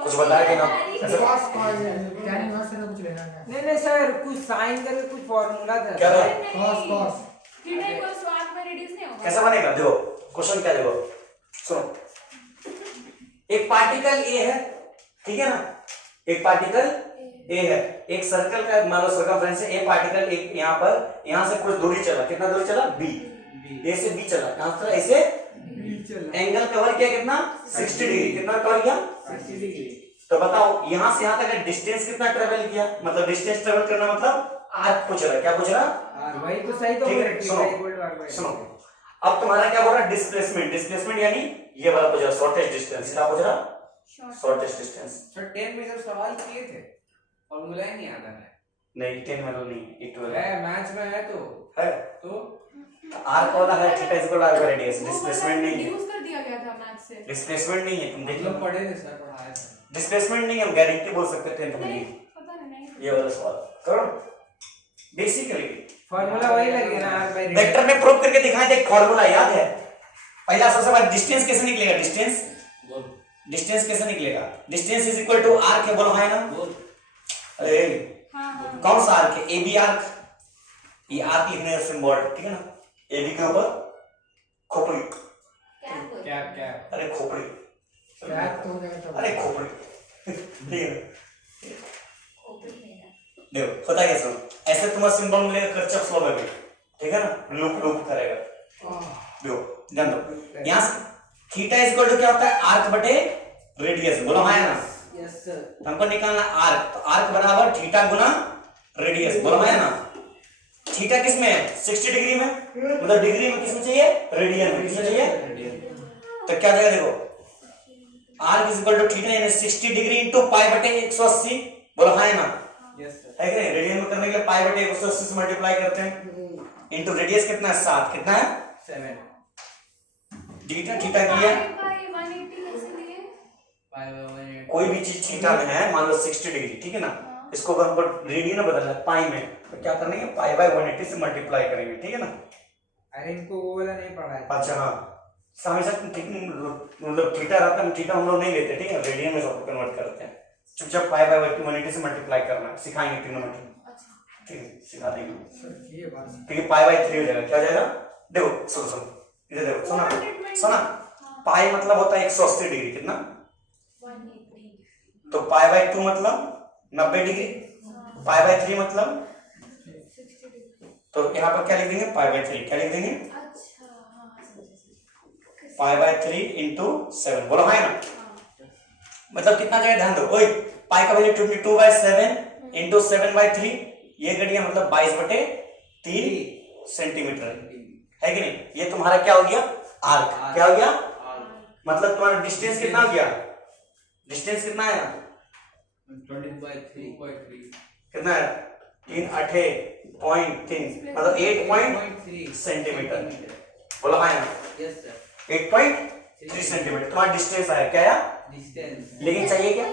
कुछ बताया कि ना ऐसा कॉस कॉस क्या नहीं वहां से ना कुछ लेना है। नहीं नहीं सर कुछ साइन करके कुछ फॉर्मूला था क्या था? Cos cos theta equals to arc में रेडियस नहीं होगा। कैसे बनेगा देखो क्वेश्चन क्या देखो सुनो एक पार्टिकल ए है ठीक है ना एक पार्टिकल ए है एक सर्कल का मान लो सर्कमफ्रेंस है ए पार्टिकल एक यहाँ पर यहाँ से कुछ दूरी चला कितना दूरी चला बी ए से बी चला कहाँ से ऐसे एंगल कवर किया कितना 60 डिग्री कितना कवर किया 60 डिग्री तो बताओ यहाँ से यहाँ तक डिस्टेंस कितना ट्रेवल किया मतलब डिस्टेंस ट्रेवल करना मतलब आज पूछ रहा है क्या पूछ रहा वही तो सही तो ठीक है, सुनो अब तुम्हारा क्या बोल रहा है डिस्प्लेसमेंट डिस्प्लेसमेंट यानी ये वाला पूछ रहा शॉर्टेस्ट डिस्टेंस क्या पूछ रहा शॉर्टेस्ट डिस्टेंस सर 10 में जब सवाल किए थे फॉर्मूला ही नहीं आता है नहीं 10 में तो नहीं एक 12 है मैथ्स में है है तो आर्क वाला है theta is equal to arc by radius displacement नहीं है यूज कर दिया गया था मैथ से। डिस्प्लेसमेंट नहीं है तुम देख लो मतलब पढ़े थे सर पढ़ाया था डिस्प्लेसमेंट नहीं हम गारंटी बोल सकते थे 10th नहीं में पता नहीं ये वाला सवाल करो बेसिकली फॉर्मूला वही लगेगा ना आर बाय वेक्टर में प्रूव करके दिखाएं थे, फॉर्मूला याद है? पहला सबसे पहले डिस्टेंस कैसे निकलेगा? बोल डिस्टेंस कैसे निकलेगा? Distance is equal to arc है, बोलो है ना? बोल अरे हाँ हाँ कौन सा आर्क है? AB arc. ये आर्क लिखने का सिंबल, ठीक है ना? AB के ऊपर खोपड़ी, क्या बोल क्या क्या अरे खोपड़ी, क्या तो हो जाएगा अरे खोपड़ी, ठीक है? खोपड़ी मेरा देखो होता क्या सुनो, ऐसे तुम्हारा सिंबल मिलेगा कर्चफ फ्लो में भी, ठीक है ना? लूप लूप करेगा। देखो ध्यान दो, यहाँ से थीटा इज इक्वल टू क्या होता है? आर्क बटे रेडियस, बोलो हाँ या ना? यस सर हमको निकालना आर्क, तो आर्क बराबर थीटा गुना रेडियस, बोलो हाँ या ना? थीटा किस में है? 60 डिग्री में, मतलब डिग्री में किस में चाहिए? रेडियन में। किस में चाहिए? तो क्या जाएगा देखो, arc is equal to theta यानी 60 डिग्री इंटू पाई बटे 180, बोलो हाँ या ना? यस सर है कि नहीं? रेडियन में करने के लिए पाई बटे 180 से मल्टीप्लाई करते हैं, इंटू रेडियस कितना है? 7, कितना है? 7 थीटा थीटा की है, 180 कैसे लिए? 5 कोई भी चीज थीटा में है, मान लो 60 डिग्री, ठीक है ना? इसको अगर हमको रेडियन में बदलना है पाई में, तो क्या करेंगे? पाई बाय 180 से मल्टीप्लाई करेंगे, ठीक है ना? अरे इनको वो वाला नहीं पढ़ा है अच्छा हाँ, हमेशा मतलब थीटा रहता है, थीटा हम लोग नहीं लेते, ठीक है? रेडियन में सबको कन्वर्ट करते हैं। चुपचाप पाई बाय 180 से मल्टीप्लाई करना है, सिखाएंगे ट्रिग्नोमेट्री, ठीक है? सिखा देंगे। सर ये बात ठीक है, पाई बाय 3 हो जाएगा, क्या हो जाएगा? देखो सुनो सुनो, इधर देखो, सुना सुना, पाई मतलब होता है 180 डिग्री, कितना? 180 तो पाई बाय 2 मतलब 90 डिग्री, पाई बाय 3 मतलब, 60 डिग्री। तो यहाँ पर क्या लिख देंगे? पाई बाय 3, क्या लिख देंगे? अच्छा हाँ समझे। पाई बाय 3 इंटू 7, बोलो हाँ ना? मतलब कितना जाएगा? ध्यान दो, ओए पाई का वैल्यू 22/7 इंटू 7/3, ये घटिया मतलब 22/3 सेंटीमीटर है कि नहीं? ये तुम्हारा क्या हो गया? आर्क। क्या हो गया? मतलब तुम्हारा डिस्टेंस कितना हो गया? डिस्टेंस कितना है? 20/3 कितना है? 3/8.3 मतलब 8 सेंटीमीटर, बोलो हाँ ना? यस सर 8.3 सेंटीमीटर तुम्हारा डिस्टेंस आया, क्या आया? डिस्टेंस लेकिन चाहिए क्या?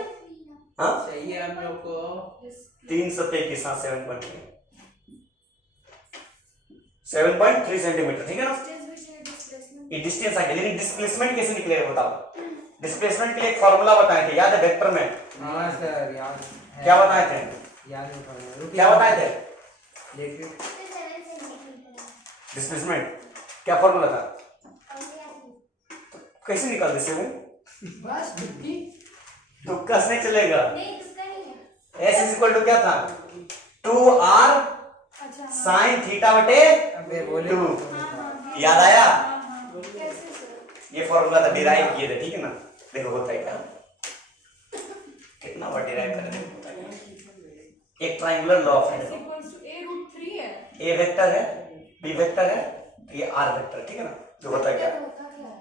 हाँ, चाहिए हम लोग को 3 सतह के साथ 7.3 सेंटीमीटर, ठीक है ना? ये डिस्टेंस आ गया, लेकिन डिस्प्लेसमेंट कैसे निकलेगा बताओ? डिस्प्लेसमेंट के लिए एक फॉर्मूला बताए थे, याद है? वेक्टर में हाँ सर याद है। क्या बताए थे? याद नहीं पड़ा क्या बताए थे? लेकिन 7 सेंटीमीटर डिस्प्लेसमेंट क्या फॉर्मूला था? कैसे निकाल दे सेवन? बस बिल्कुल तुक्का से नहीं चलेगा। नहीं तुक्का नहीं है S इज इक्वल टू क्या था? 2r अच्छा sin थीटा बटे अबे बोले 2, हाँ, याद आया? कैसे सर? ये फॉर्मूला था, डिराइव किए थे, ठीक है ना? देखो होता है क्या, कितना बार डिराइव कर रहे होता है। एक triangular law of S equals to A√3 है। ए वेक्टर है, बी वेक्टर है, तो ये आर वेक्टर, ठीक है ना? जो होता है क्या, होता क्या है?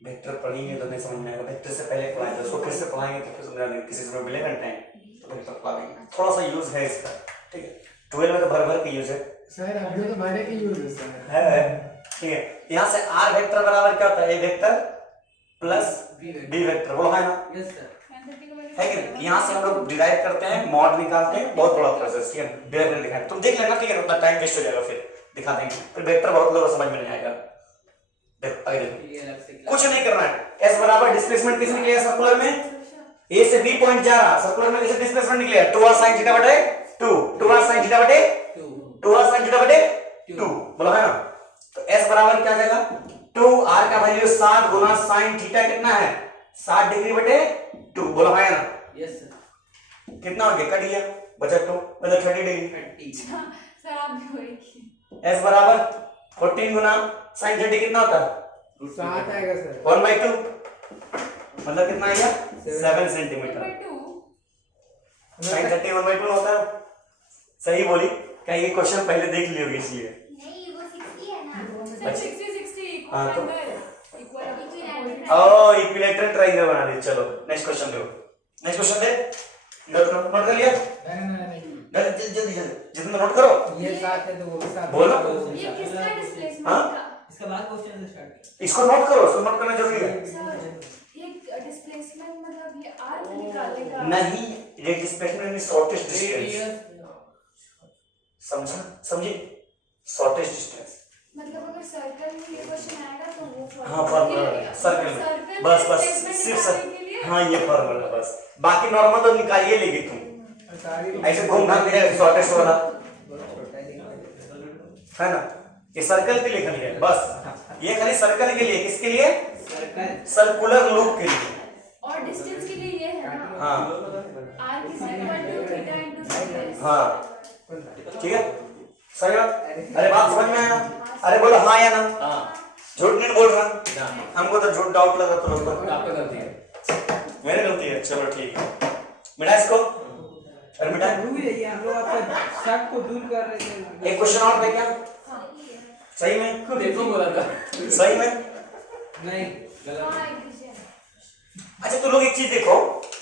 वेक्टर पढ़ेंगे तो नहीं समझ में आएगा, वेक्टर से पहले पढ़ाएंगे, उसको फिर से पढ़ाएंगे तो फिर समझा देंगे, किसी समय मिलेगा ना टाइम तो वेक्टर पढ़ा देंगे। थोड़ा सा यूज है इसका, ठीक है? 12 में तो भर भर के यूज है, सर अभी तो मैंने की यूज है है ठीक है? यहाँ से आर वेक्टर बराबर क्या होता है? ए वेक्टर प्लस बी वेक्टर, बोलो है ना? यस सर है कि नहीं? यहाँ से हम लोग डिराइव करते हैं, मॉड निकालते हैं, बहुत बड़ा प्रोसेस, ठीक है? डिराइव करके दिखाएंगे, तुम देख लेना, ठीक है? उतना टाइम वेस्ट हो जाएगा, फिर दिखा देंगे, फिर वेक्टर बहुत लोगों को समझ में नहीं आएगा। देखो आगे देखो, ये अलग से कुछ नहीं करना है, एस बराबर डिस्प्लेसमेंट किसने निकलेगा सर्कुलर में? ए से बी पॉइंट जा रहा, सर्कुलर में किसे डिस्प्लेसमेंट निकलेगा? 2r sin थीटा बटे 2, 2r sin थीटा बटे 2r sin थीटा बटे 2, बोलो है ना? तो s बराबर क्या आ जाएगा? 2r का वैल्यू 7 गुना sin थीटा कितना है? 60 डिग्री बटे 2, बोलो है ना? यस सर कितना हो गया? कट गया, बचा 2 मतलब 30 डिग्री। 30 सर आप भी वही किए। s बराबर 14 गुना sin 30 कितना होता है? 7 आएगा सर 1/2 मतलब कितना आएगा? 7 सेंटीमीटर। 1/2 sin 30 1/2 होता है, सही बोली। क्या ये क्वेश्चन पहले देख लियो इसलिए? नहीं वो 60 है ना सर 60 हाँ, तो- इक्वल ओ इक्विलेटरल ट्रायंगल बना दिया। चलो नेक्स्ट क्वेश्चन दो, नेक्स्ट क्वेश्चन दे। नोट कर लिया? नहीं जल्दी जल्दी जल्दी जितना नोट करो। ये साथ है तो वो भी साथ बोलो। ये किसका डिस्प्लेसमेंट हाँ? का? इसका बाद क्वेश्चन से स्टार्ट इसको नोट करो, इसको नोट करना जरूरी है। सर ये डिस्प्लेसमेंट मतलब ये आर्क निकालने का नहीं, ये डिस्प्लेसमेंट इज शॉर्टेस्ट डिस्टेंस। समझा? समझी? Shortest distance. मतलब अगर सर्कल में ये क्वेश्चन आएगा तो वो हाँ फॉर्मूला सर्कल में बस बस सिर्फ सर हाँ ये फॉर्मूला बस, बाकी नॉर्मल तो निकालिए लेगी तुम ऐसे घूम घाम के शॉर्टेस्ट वाला है ना, ये सर्कल के लिए खाली है बस, ये खाली सर्कल के लिए, किसके लिए? सर्कुलर लूप के लिए। और डिस्टेंस के लिए ये है ना हाँ r is equal to theta into radius। हाँ ठीक है सही बात। अरे बात समझ में आया? अरे बोलो हाँ या ना? हाँ झूठ नहीं बोल रहा, ना हमको तो झूठ डाउट लगा तो लोग आपका गलती है। मेरी गलती है। चलो ठीक है, मिटा इसको। अरे मिटा। रुक जाइए, हम लोग आपका शक को दूर कर रहे थे। एक क्वेश्चन और है क्या? सही में? देखो बोला था सही में? नहीं हाँ एक विषय है। अच्छा तो लोग एक चीज देखो,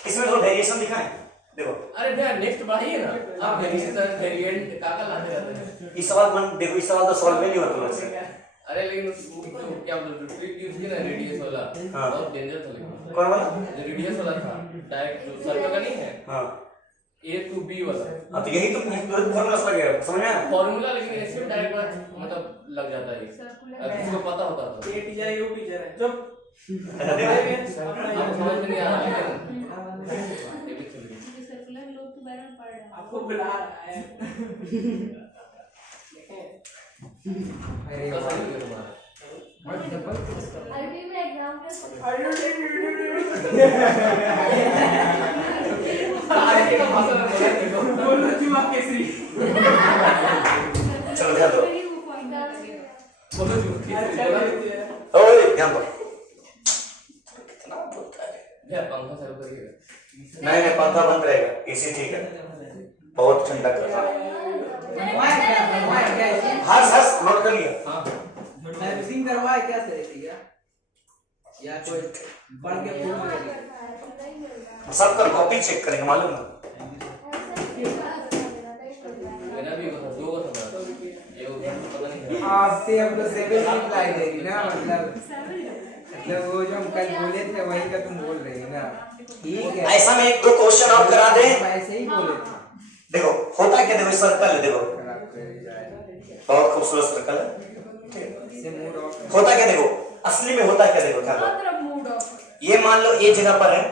इसमें तो वेरिएशन दिखाएं, देखो अरे भैया नेक्स्ट बढ़ाइए ना, आप वेरिएशन वेरिएंट का लाते रहते हैं। इस सवाल मन देखो, इस सवाल तो सॉल्व ही नहीं होता लोग से। अरे लेकिन जो क्या बोलते ट्रिक यूज किया ना रेडियस वाला, हाँ। बहुत डेंजर था लेकिन कौन वाला? जो रेडियस वाला था डायरेक्ट जो सर्कल का नहीं है हाँ A to B वाला हाँ तो यही तो फॉर्मूला लग गया, समझ में आया? फॉर्मूला, लेकिन ऐसे डायरेक्ट मतलब लग जाता है, अगर किसी को पता होता तो ये टीचर है, वो टीचर है। चुप। अच्छा देखो आपको समझ में नहीं आ रहा लेकिन ये भी चलिए। ये सर्कुलर लूप के बारे में पढ़ रहा हूँ। आपको बुला रहा है। अरे तो सही है तुम्हारा। अल्टीमेट एग्जाम्पल आगे का भाषा में बोला देखो बोलो चुप आप केसरी। चलो ध्यान दो, मेरी वो point लगेगा। बोलो जो किसी ओए ध्यान दो। कितना बोलता है? भैया पंखा चालू करिए। नहीं नहीं पंखा बंद रहेगा, एसी ठीक है, बहुत ठंडा कर रहा है। हर्ष हर्ष नोट कर लिया? हाँ सर्विसिंग करवाए क्या सर क्या? या कोई बढ़ के पूछ ले। सबका कॉपी चेक करेंगे मालूम ना? मेरा भी दो का था, एगो पता नहीं है। आपसे हमको 7 रिप्लाई देगी ना, मतलब वो जो हम कल बोले थे वही का तुम बोल रही हो ना। ठीक है, ऐसा में एक दो क्वेश्चन और करा दे। हम ऐसे ही बोले थे। देखो होता क्या, देखो सर्कल है, देखो खराब कर जाए बहुत खूबसूरत सर्कल है। से मूड ऑफ। होता क्या देखो, असली में होता क्या देखो, ध्यान दो। मतलब मूड ऑफ। ये मान लो ए जगह पर है,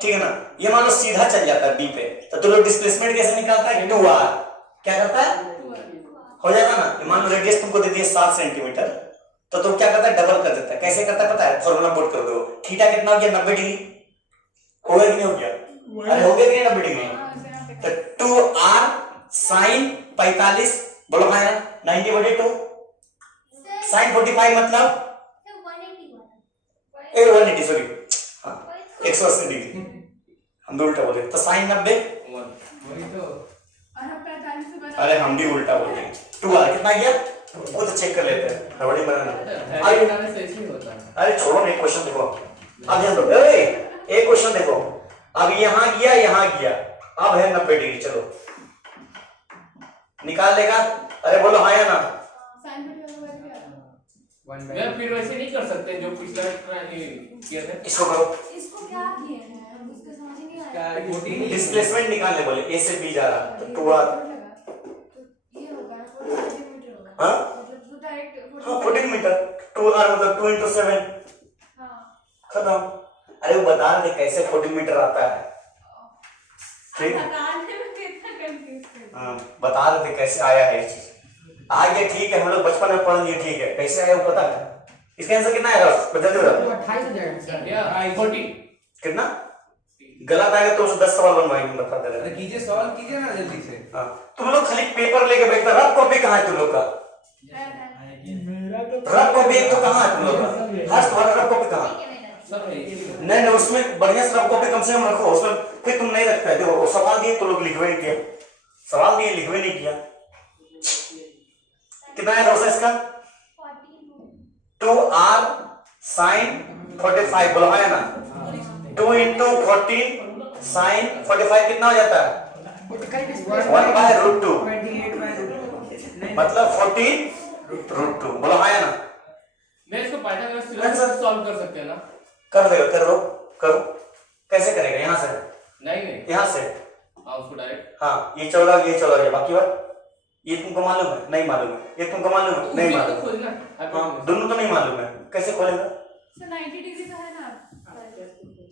ठीक है ना, ये मान लो सीधा चल जाता है बी पे, तो लोग डिस्प्लेसमेंट कैसे निकालता है? 2r क्या करता है? हो जाएगा ना। ये मान लो रेडियस तुमको दे दिया 7 सेंटीमीटर, तो तुम क्या करता है? डबल कर देता है। कैसे करता है पता है? फॉर्मूला पुट कर दो। थीटा कितना हो गया? 90 डिग्री। हो गया कि नहीं हो गया? अरे हो गया कि नहीं 90 डिग्री? तो 2r sin 45 बोलो है ना, 90/2 sin 45 मतलब 180 सॉरी, हाँ 180 डिग्री, हम भी उल्टा बोले तो sin 90। वही तो और हम 45 से बना। अरे हम भी उल्टा बोले। 2r कितना गया वो तो चेक कर लेते हैं, हड़बड़ी बनाना। है बनाने से ऐसे ही होता है। अरे छोड़ो नहीं, क्वेश्चन देखो अब ध्यान दो। एक क्वेश्चन देखो, अब यहाँ गया, अब है 90 डिग्री। चलो निकाल लेगा? अरे बोलो हाँ या ना? साइन बिट का वर्ड क्या है? 1/2। मैं फिर वैसे नहीं कर सकते जो पिछला किया था। इसको करो, इसको क्या किए हैं? अब उसका समझ ही नहीं क्या आया। फोर्टीन डिस्प्लेसमेंट निकालने बोले, ए से बी जा रहा तो 2r। तो ये होगा 40 सेंटीमीटर होगा। हाँ? मतलब जो डायरेक्ट हाँ 14 मीटर, 2r मतलब 2 × 7 हाँ। खत्म। अरे वो बता रहे थे कैसे 14 मीटर आता है, ठीक है? बताने में कितना कंफ्यूज कर। हाँ बता रहे थे कैसे आया है ये चीज। आ गया ठीक है, हम लोग बचपन में पढ़ लिए, ठीक है, कैसे आया वो पता है। इसका आंसर कितना आएगा? बता दो 28 हो जाएगा सर। या 40 कितना? गलत आएगा तो उसे 10 सवाल बनवाएंगे, बता दे रहे हैं। कीजिए, सवाल कीजिए ना जल्दी से। हाँ तुम लोग खाली पेपर लेके बैठते, रफ कॉपी कहाँ है तुम लोग का? रफ कॉपी एक तो कहाँ है तुम लोग का? हर्ष तुम्हारा रफ कॉपी कहाँ है? सब है नहीं नहीं उसमें बढ़िया से रफ कॉपी कम से कम रखो, उसमें फिर तुम नहीं रखते। देखो वो सवाल दिए तो लोग लिखवे नहीं किया, सवाल दिए लिखवे नहीं किया। कितना है दोस्तों इसका? 2r sin 45 बोलो है ना? 2 × 14 sin 45 कितना हो जाता है? 1/√2 मतलब 14√2 बोलो है ना? मैं इसको पाइथागोरस थ्योरम सॉल्व कर सकते हैं ना? कर देगा, करो। कैसे करेगा? यहाँ से? नहीं यहाँ से? हाँ उसको डायरेक्ट हाँ ये 14 ये 14 बाकी बात ये तुमको मालूम है? नहीं मालूम है। ये तुमको मालूम है? नहीं मालूम है। खोलना हाँ, दोनों तो नहीं मालूम है, कैसे खोलेगा? सर 90 डिग्री तो है ना।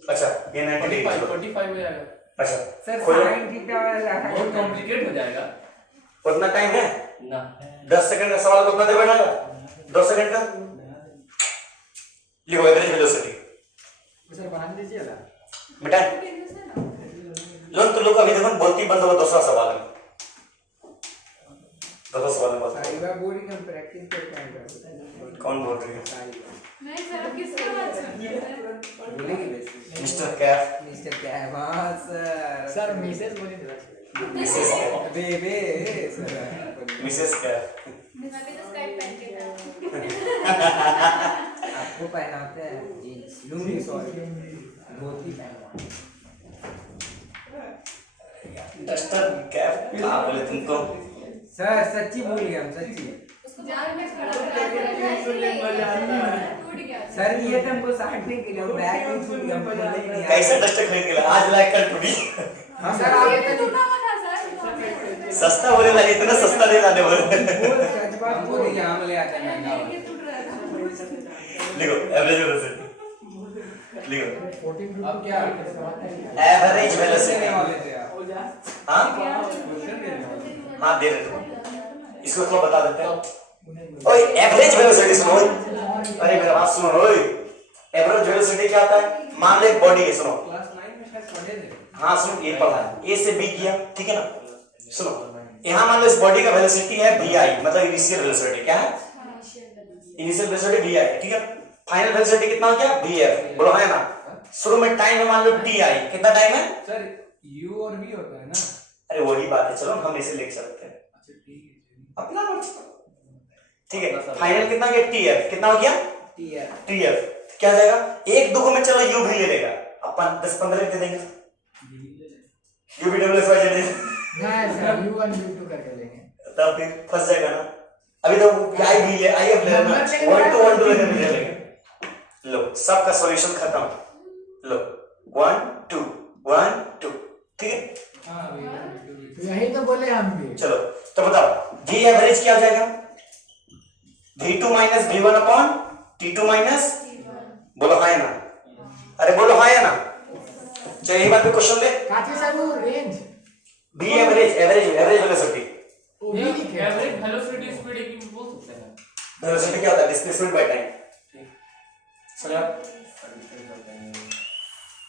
अच्छा, ये 90 डिग्री 45 हो जाएगा। अच्छा सर खोलो। साइन थीटा वाला बहुत कॉम्प्लिकेट हो जाएगा उतना टाइम है? ना। 10 सेकंड का सवाल को उतना देर बैठाएगा? 2 सेकंड का लिखो एवरेज वेलोसिटी सर बना दीजिए ना। बेटा लोग तो लोग अभी देखो बोलती बंद हो। दूसरा सवाल है, दूसरा सवाल है। सारी बार बोली हम प्रैक्टिस करते हैं। कौन बोल रही है? नहीं सर, अब किसकी बात सुन रहे हैं? बोलेंगे वैसे मिस्टर कैफ। मिस्टर कैफ। हाँ सर। सर मिसेस बोले थे। मिसेस कैफ। बेबे सर। मिसेस कैफ। मैं भी तो स्काइप पहन के था। आपको पहनाते हैं जीन्स लुंगी, सॉरी धोती पहनवा। डस्टर कैफ क्या बोले तुमको? सर सच्ची बोलिए, हम सच्ची। उसको जान में खड़ा कर टूट गया। सर ये तो हमको साटने के लिए बैग नहीं छूट गया, हमको नहीं आया। कैसे डस्टर खरीद के लाया? आज लाइक कर टूटी। हम सर सर आगे आगे तो टूटा हुआ था सर। सस्ता बोले लगे, इतना सस्ता नहीं लाने बोले। बोल सच बात बोल के हम ले आते हैं महंगा वाला। ये टूट रहा था। लिखो एवरेज वेलोसिटी। लिखो 14 अब क्या एवरेज देने वेलोसिटी। वाले थे आप। हाँ क्वेश्चन देने वाले। हाँ दे रहे थे, इसको थोड़ा बता देते हैं। ओए एवरेज वेलोसिटी सुनो। अरे मेरा बात सुनो। ओए एवरेज वेलोसिटी क्या होता है? मान लो एक बॉडी है, सुनो। क्लास 9 में शायद पढ़े थे। हाँ सुनो, ये पढ़ा है। ए से बी किया, ठीक है ना? सुनो, यहाँ मान लो इस बॉडी का वेलोसिटी है vi, मतलब इनिशियल वेलोसिटी क्या है? इनिशियल वेलोसिटी vi, ठीक है? फाइनल वेलोसिटी कितना हो गया? vf। बोलो है ना? शुरू में टाइम है मान लो ti, कितना टाइम है? सर u और v होता है ना। अरे वही बात है, चलो हम इसे लिख सकते हैं अच्छा ठीक है। अपना मर्जी, ठीक है? फाइनल कितना गया? tf। कितना हो गया? tf। क्या जाएगा? एक दो में चलो u भी ले लेगा, अपन 10-15 लिख देंगे। u भी डब्ल्यू एस वाई जेड नहीं सर, U1 U2 करके लेंगे। तब फिर फंस जाएगा ना। अभी तो आई भी ले, आई एफ ले लेना, 1 2 लेकर ले लेंगे। लो सबका सॉल्यूशन खत्म। लो 1 2 1 2, ठीक है? हां तो यही तो बोले हम भी। चलो तो बताओ v एवरेज क्या हो जाएगा? v2 minus v1 upon t2 minus, बोलो हाँ या ना? अरे बोलो हाँ या ना? चलो यही बात पे क्वेश्चन दे। काची सर वो range v average average velocity. वो भी लिखे। एवरेज वेलोसिटी स्पीड एक बोल सकते हैं। वेलोसिटी क्या होता है? Displacement by time. चलो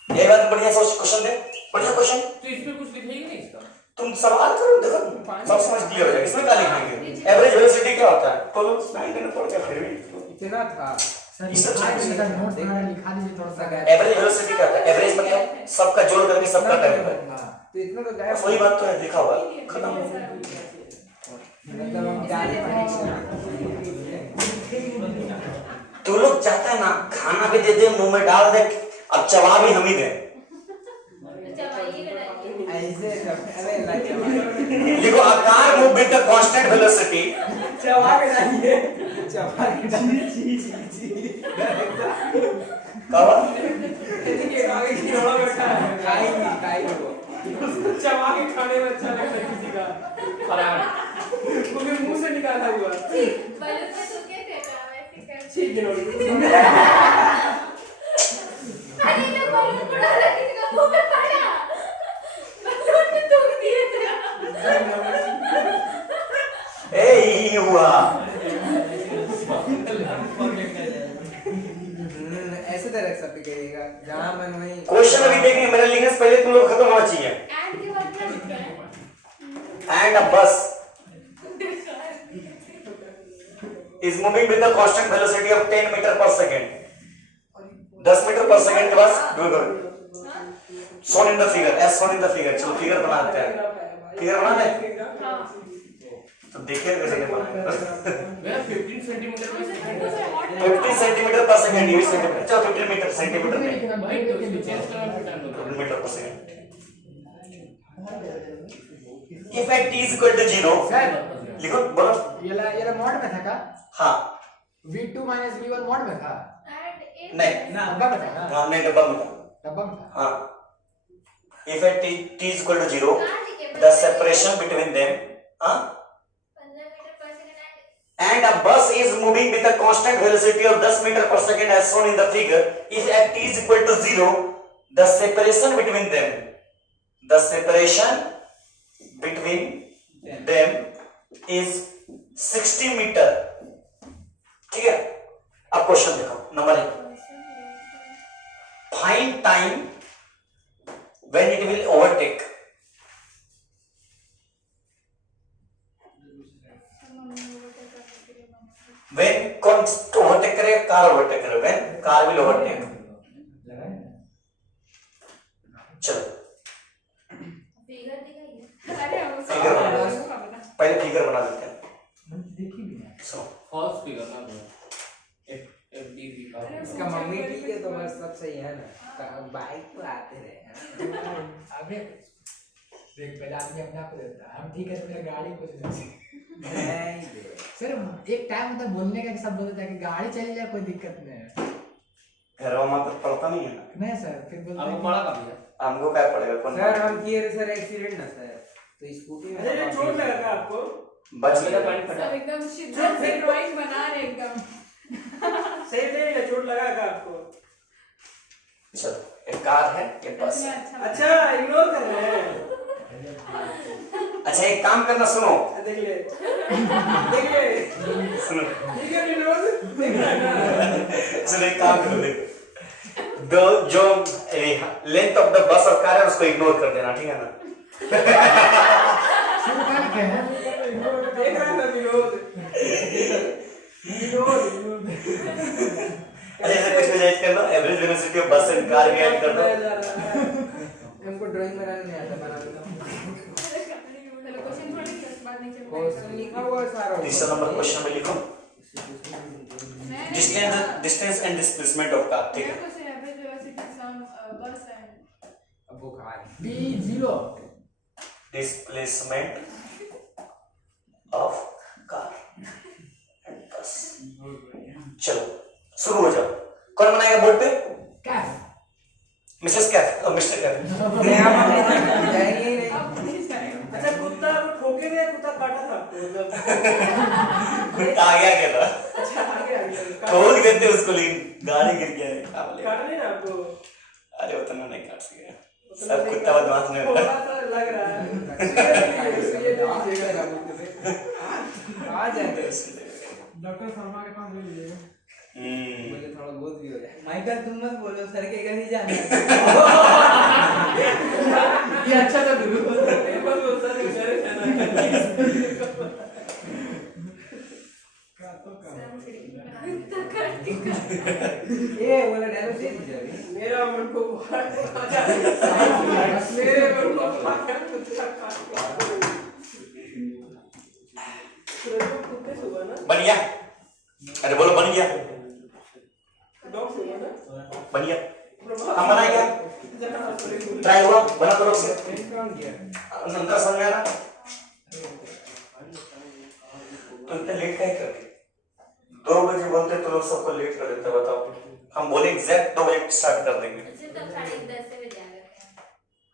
ये बात बढ़िया सोच, क्वेश्चन दे, बढ़िया क्वेश्चन। तो इसमें कुछ लिखेगा नहीं इसका? तुम सवाल करो, देखो सब समझ क्लियर हो जाएगा। इसमें क्या लिखेंगे? एवरेज वेलोसिटी क्या होता है? तो लोग स्लाइड में पढ़ के फिर भी इतना था। सर इस सब लिखा चीज़ दीजिए, सर नोट्स में लिखा दीजिए थोड़ा सा। एवरेज वेलोसिटी क्या होता है? एवरेज मतलब सबका जोड़ करके सबका टाइम है। तो इतना तो गया। वही बात तो है, लिखा हुआ खत्म। मतलब हम जाने तो लोग चाहते हैं ना खाना भी दे दे, मुंह में डाल दे, अब चबा भी हम ही दें। ऐसे अरे लाइक लिखो आकार move with the constant velocity. चबा के डालिए, चबा के जी कब ये आगे की थोड़ा बैठा है। खाएंगे वो चबा के खाने में अच्छा लगता है किसी का। फटाफट वो भी मुंह से निकाला हुआ। बलून में तो क्या कहता है वैसे कर। ठीक है अरे ये बलून को डाला किसी का मुंह में पड़ा। बलून में थूक दिए थे। ए ये हुआ। ऐसे तरह सब पे करिएगा जहां मन वही। क्वेश्चन अभी देखेंगे, मेरा लिखने से पहले तुम लोग खत्म होना चाहिए। एंड के बाद क्या लिखते हैं? एंड अब बस is moving with the constant velocity of 10 meter per second. 10 metre per second के बाद डू करो। shown in the figure, as shown in the figure। चलो फिगर बना देते हैं। फिगर बना दे। तो देखिए कैसे बनाएंगे। मैं 15 सेंटीमीटर पर सेकंड 50 सेंटीमीटर पर सेकंड, 20 सेंटीमीटर, चलो 15 मीटर सेंटीमीटर नहीं, भाई तो इसमें चेंज करना फिर टाइम लगेगा। 15 metre per second. if at t is equal to 0, sir लिखो बोलो। ये मॉड में था का? हाँ V2 माइनस V1 मॉड में था? नहीं ना डब्बा में था ना? हाँ नहीं डब्बा में था। डब्बा में था। हाँ if at t is equal to 0, the separation between them, हाँ and a bus is moving with a constant velocity of 10 meter per second as shown in the figure, if at t is equal to 0, the separation between them is 60 meter. ठीक है, अब question देखो number 1, find time when it will overtake. When कौन overtake करेगा? Car overtake करेगा. When car will overtake. चलो figure दिखाइए। Figure पहले फिगर बना देते हैं. देखी भी नहीं। So फॉल्स फिगर ना दो FDV का इसका मम्मी ठीक है तो बस सब सही है ना. बाइक तो आते रहे. अबे देख पहले आदमी अपने आप को देता है, हम ठीक है तो मेरा गाड़ी कुछ नहीं नहीं दे. सर एक टाइम मतलब बोलने का कि सब बोलते थे कि गाड़ी चली जाए कोई दिक्कत नहीं है. घर में तो पड़ता नहीं है ना. नहीं सर फिर बोलते आपको हैं पड़ा कभी है? हमको क्या पड़ेगा? कौन सर हम किए सर एक्सीडेंट ना सर, तो स्कूटी में अरे चोट लगा था आपको? बच मेरा गया. पैंट फटा. सब एकदम शिद्दत से ड्राइंग बना रहे एकदम। सही नहीं, चोट लगा था आपको? चलो एक कार है, ये बस है. अच्छा इग्नोर कर रहे हैं. अच्छा एक काम करना, सुनो देख ले सुनो ठीक है विनोद, देख रहा है ना? सुनो एक काम करो, देखो दो जो लेंथ ऑफ द बस और कार है उसको इग्नोर कर देना, ठीक है ना? शुरू कर के हैं। देख रहा था विनोद. अच्छा ऐसे कुछ भी कर लो, एवरेज वेलोसिटी ऑफ बस एंड कार भी ऐड कर दो. हमको ड्राइंग बनाने नहीं आता, बना देता हूँ. चलो क्वेश्चन पढ़ेंगे उसके बाद नीचे क्वेश्चन लिखा हुआ है सारा. तीसरा नंबर क्वेश्चन में लिखो distance and displacement of car. ठीक है, क्वेश्चन एवरेज वेलोसिटी सम बस एंड अब वो कहा है. B0 displacement of car and बस. चलो शुरू हो जाओ. कौन बनाएगा बोर्ड पे? कैफ मिसेस कैफ और मिस्टर कैफ. जाएंगे नहीं. अच्छा कुत्ता ठोकेंगे, कुत्ता काटा था आपको मतलब? कुत्ता आ गया क्या था? अच्छा आगे ठोक देते उसको, लेकिन गाड़ी गिर गया. काट नहीं ना आपको? अरे उतना नहीं काट सके. सब कुत्ता बदमाश नहीं थोड़ा होता. सा लग रहा है. आ जाएंगे. डॉक्टर शर्मा के पास ले लीजिएगा। बोले थोड़ा बहुत भी हो जाए. माइकल तुम मत बोलो, सर के घर ही जाना. ये अच्छा था गुरु। ये बोला डायलॉग दे दीजिए अभी. मेरा मन को मेरे मन को कुत्ते सुबह ना बन गया. अरे बोलो बन गया. डॉग सुबह ना बन गया. हम बनाए क्या? ट्राई हुआ, बना करो से. कौन किया? नंतर समझ में आना. तो इतना लेट क्या करते? 2 बजे बोलते तो लोग सबको लेट कर देते. बताओ, हम बोले एग्जैक्ट 2 बजे स्टार्ट कर देंगे. सिर्फ तब 10:30 से बजे आ गए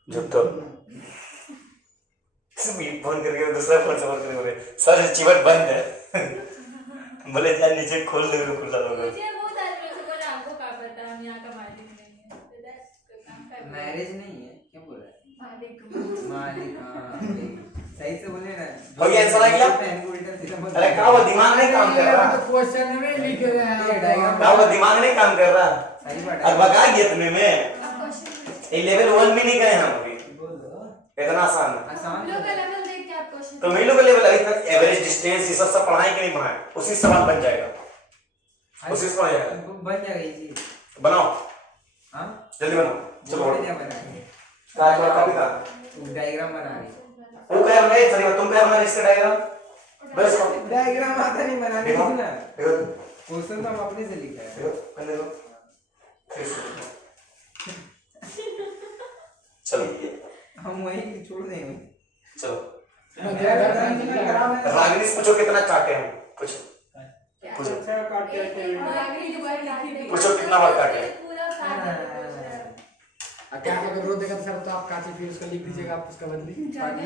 जब तक फोन करके दूसरा फोन से फोन करके बोले सर चिवट बंद है. बोले यार नीचे खोल दे, खुला होगा. मुझे बहुत आदमी से बोला आपको क्या पता हम यहाँ का मालिक नहीं है तो दैट्स काम का मैरिज नहीं है क्या बोल रहा है? मालिक मालिक. हाँ सही से बोले ना. हो गया आंसर आ गया? पेन को उल्टा सीधा बोल. अरे क्या वो दिमाग नहीं काम कर रहा? तो क्वेश्चन में लिख रहे हैं क्या वो दिमाग नहीं काम कर रहा? सही बात और बगा दिया तुमने में. क्वेश्चन ये लेवल 1 में नहीं गए हम अभी. बोल दो. इतना आसान है. आसान लोग का लेवल देख के आप क्वेश्चन तो हम लोग का लेवल इतना एवरेज डिस्टेंस ये सब पढ़ाए कि नहीं पढ़ाए? उसी से सवाल बन जाएगा. उसी से पढ़ा जाएगा. बन जाएगा इजी. बनाओ हाँ जल्दी बनाओ. चलो क्या बनाएंगे? कॉपी का डायग्राम बना रही. वो कह रहा है सर तुम कह रहा है इसका डायग्राम. बस डायग्राम आता नहीं बनाने देखो. की ना. देखो क्वेश्चन तो हम अपने से लिखा है. देखो पहले देखो. फिर से देखो. चलो हम वही छोड़ देंगे. चलो खराब है। रागिनी से पूछो कितना काटे हम. पूछो पूछो अच्छा काट के रखे हैं. अगली दोबारा लिखी थी पूछो कितना बार काटे. पूरा काट दिया क्या अगर रोज देगा तो सर तो आप काची फिर उसका लिख दीजिएगा आप उसका बदली लिखेंगे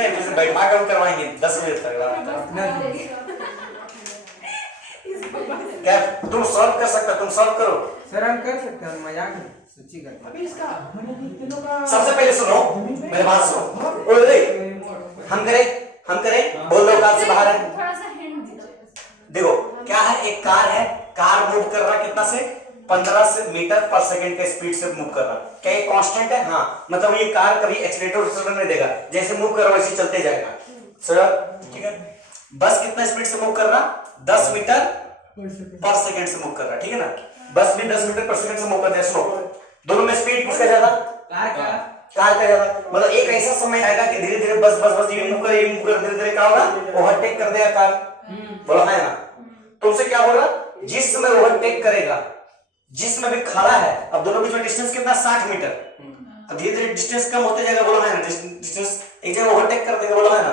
नहीं, फिर से बैठा कर करवाएंगे 10 बजे तक रात तक. क्या तुम सॉल्व कर सकते हो, तुम सॉल्व करो। सर हम कर सकते हैं, मजाक में सच्ची करते हैं। अभी इसका मैंने तीनों का सबसे पहले सुनो, मेरी बात सुनो। ओए हम करें बोल दो कार से बाहर है। थोड़ा सा हिंट दीजिए। देखो क्या है, एक कार है, कार मूव कर रहा है कितना से 15 मीटर पर सेकंड के स्पीड से मूव कर रहा है। क्या ये कांस्टेंट है? हाँ, मतलब ये कार कभी एक्सीलरेटर नहीं देगा, जैसे मूव कर रहा है वैसे चलते जाएगा। ठीक है। बस कितना स्पीड से मूव कर रहा? 10 मीटर पर सेकंड से मूव कर रहा है, ठीक है ना। बस भी 10 मीटर पर सेकंड से मूव कर रहा है। सुनो, दोनों में स्पीड किसका ज्यादा? कार का ज्यादा। मतलब एक ऐसा समय आएगा कि धीरे धीरे बस बस बस ये मूव कर धीरे धीरे क्या होगा, ओवरटेक कर देगा कार। बोला है ना। तुमसे क्या बोल रहा, जिस समय ओवरटेक करेगा, जिसमें भी खड़ा है, अब दोनों बीच में डिस्टेंस कितना? 60 मीटर। अब धीरे धीरे डिस्टेंस कम होते जाएगा, बोला है ना। डिस्टेंस एक जगह ओवरटेक कर देगा, बोला है ना।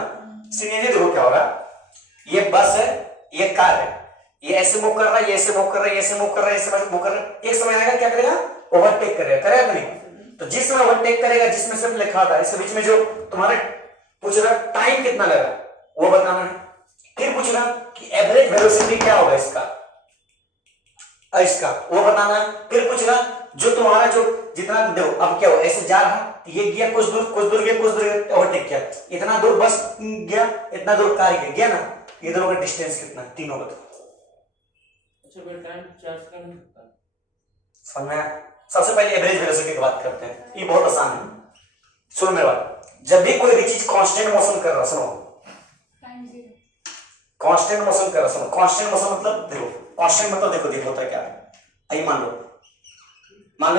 सीनियर देखो क्या हो रहा, ये बस है, ये कार है, ये ऐसे मूव कर रहा है, ये ऐसे मूव कर रहा है, ये ऐसे मूव कर रहा है, ऐसे मूव कर रहा है। एक समय आएगा क्या करेगा, ओवरटेक करेगा नहीं। तो जिस समय ओवरटेक करेगा, जिसमें सिर्फ लिखा था, इसके बीच में जो तुम्हारे पूछ रहा टाइम कितना लगा वो बताना है। फिर पूछ रहा कि एवरेज वेलोसिटी क्या होगा इसका वो बताना है। फिर पूछ रहा जो तुम्हारा जो जितना देखो अब क्या हो, ऐसे जा रहा, ये गया कुछ दूर गया, कुछ दूर ओवरटेक किया, इतना दूर बस गया, इतना दूर कार गया ना। ये दोनों का डिस्टेंस कितना? तीनों बताओ। अच्छा मैं टाइम चार्ज कर नहीं सकता। समझ में आया? सबसे पहले एवरेज वेलोसिटी की बात करते हैं, ये बहुत आसान है। सुनो मेरी बात, जब भी कोई भी चीज कांस्टेंट मोशन कर रहा, सुनो कांस्टेंट मोशन कर रहा, सुनो कांस्टेंट मोशन मतलब देखो, कांस्टेंट मतलब देखो होता क्या है। आइए मान लो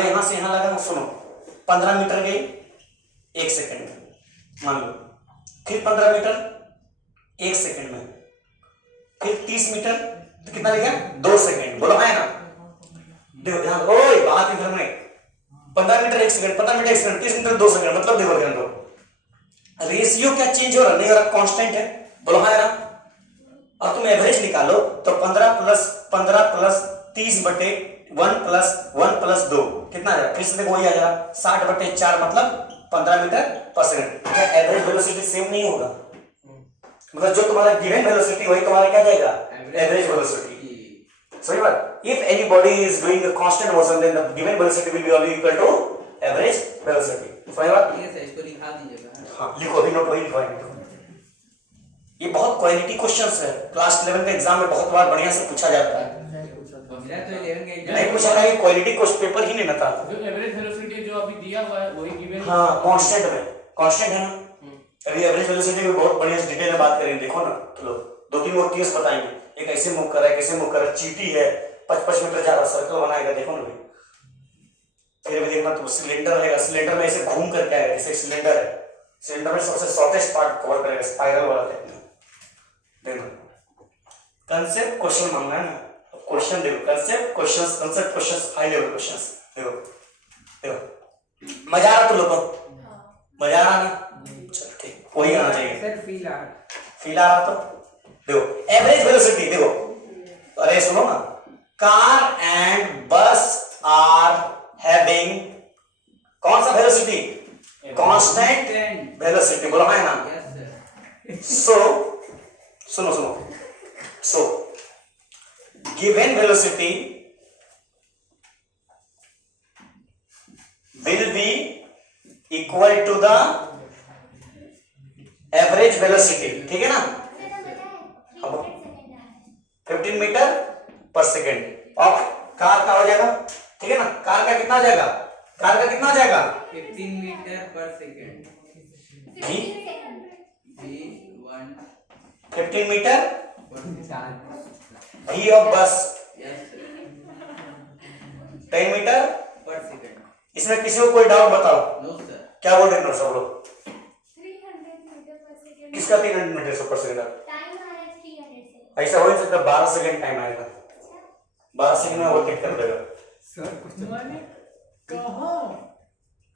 यहां से यहां लगा, सुनो 15 मीटर गई 1 सेकंड में, मान लो। फिर 15 मीटर 1 सेकंड में, फिर 30 मीटर तो कितना लग गया? 2 सेकंड। बोलो है ना। देखो ध्यान, ओए बात इधर में 15 metre 1 second, 15 metre 1 second, 30 metre 2 second, मतलब देखो ध्यान दो, रेशियो क्या चेंज हो रहा नहीं हो रहा, कांस्टेंट है। बोलो है ना। अब तुम एवरेज निकालो तो 15 प्लस 30 बटे 1 प्लस 2 कितना आ जाएगा? फिर से देखो वही आ जाएगा 60 बटे 4 मतलब 15 मीटर पर सेकंड। क्या एवरेज वेलोसिटी सेम नहीं होगा? मतलब जो तुम्हारा गिवन वेलोसिटी वही तुम्हारा क्या जाएगा? Average velocity. सही बात। If any body is doing a constant motion then the given velocity will be always equal to average velocity. सही बात। ये सर इसको लिखा दीजिएगा। हाँ लिखो, अभी नोट वही लिखवाएंगे। ये बहुत क्वालिटी क्वेश्चंस है, क्लास 11 के एग्जाम में बहुत बार बढ़िया से पूछा जाता है। मेरा तो 11 का एग्जाम नहीं पूछा था, ये क्वालिटी क्वेश्चन पेपर ही नहीं था। जो एवरेज वेलोसिटी जो अभी दिया हुआ है वही गिवन। हाँ कांस्टेंट में, कांस्टेंट है ना। अभी एवरेज वेलोसिटी में बहुत बढ़िया डिटेल में बात करेंगे, देखो ना। चलो 2-3 और केस बताएंगे, एक ऐसे मूव कर रहा है, कैसे मूव कर रहा है, चींटी है 55 मीटर जा रहा है, सर्कल बनाएगा, देखो ना भाई। फिर भी देखना तो सिलेंडर रहेगा, सिलेंडर में ऐसे घूम करके आएगा, जैसे सिलेंडर है, सिलेंडर में सबसे शॉर्टेस्ट पार्ट कवर करेगा, स्पाइरल वाला देखना। कंसेप्ट क्वेश्चन मांगना है ना, क्वेश्चन देखो, concept questions high level questions देखो। मजा आ रहा तुम लोग को? मजा आ रहा ना? चलो ठीक, वही आना चाहिए। सर फील आ रहा तो देखो एवरेज वेलोसिटी देखो। अरे सुनो ना, कार एंड बस आर हैविंग कौन सा वेलोसिटी? Constant velocity. बोलो है ना। सुनो so given velocity will be equal to the average velocity, ठीक है ना। अब 15 मीटर पर सेकेंड और कार का हो जाएगा, ठीक है ना। कार का कितना हो जाएगा? कार का कितना हो जाएगा? 15 metre per second. 15 metre are v of bus yes 10 metre per second. इसमें किसी को कोई डाउट बताओ? No sir. क्या बोल रहे हैं सब लोग? 300 मीटर पर सेकंड। किसका 300 मीटर पर सेकंड? टाइम आ रहा है 300 से। ऐसा हो नहीं सकता, 12 सेकंड टाइम आएगा, 12 सेकंड में ओवरटेक कर देगा। सर कुछ मैंने कहा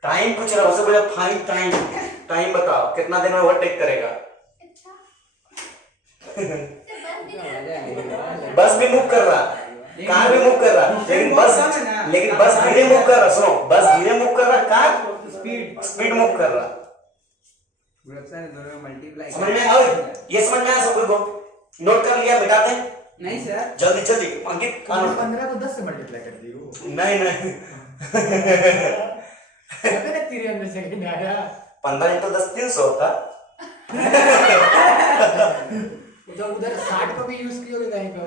टाइम पूछ रहा, उससे बोला फाइंड टाइम बताओ कितना देर में ओवरटेक करेगा। अच्छा बस भी मूव कर रहा, कार भी मूव कर रहा, लेकिन बस धीरे मूव कर रहा। सुनो, बस धीरे मूव कर रहा, कार स्पीड मूव कर रहा। दोनों में मल्टीप्लाई समझ में आया? ये समझ में आया सब को? नोट कर लिया, मिटाते नहीं सर, जल्दी जल्दी अंकित कान उठा। 15 को 10 से मल्टीप्लाई कर दियो नहीं नहीं कहते ना 300 सेकंड आया 15 × 10 300 होता। तो उधर 60 को भी यूज कियोगे कहीं का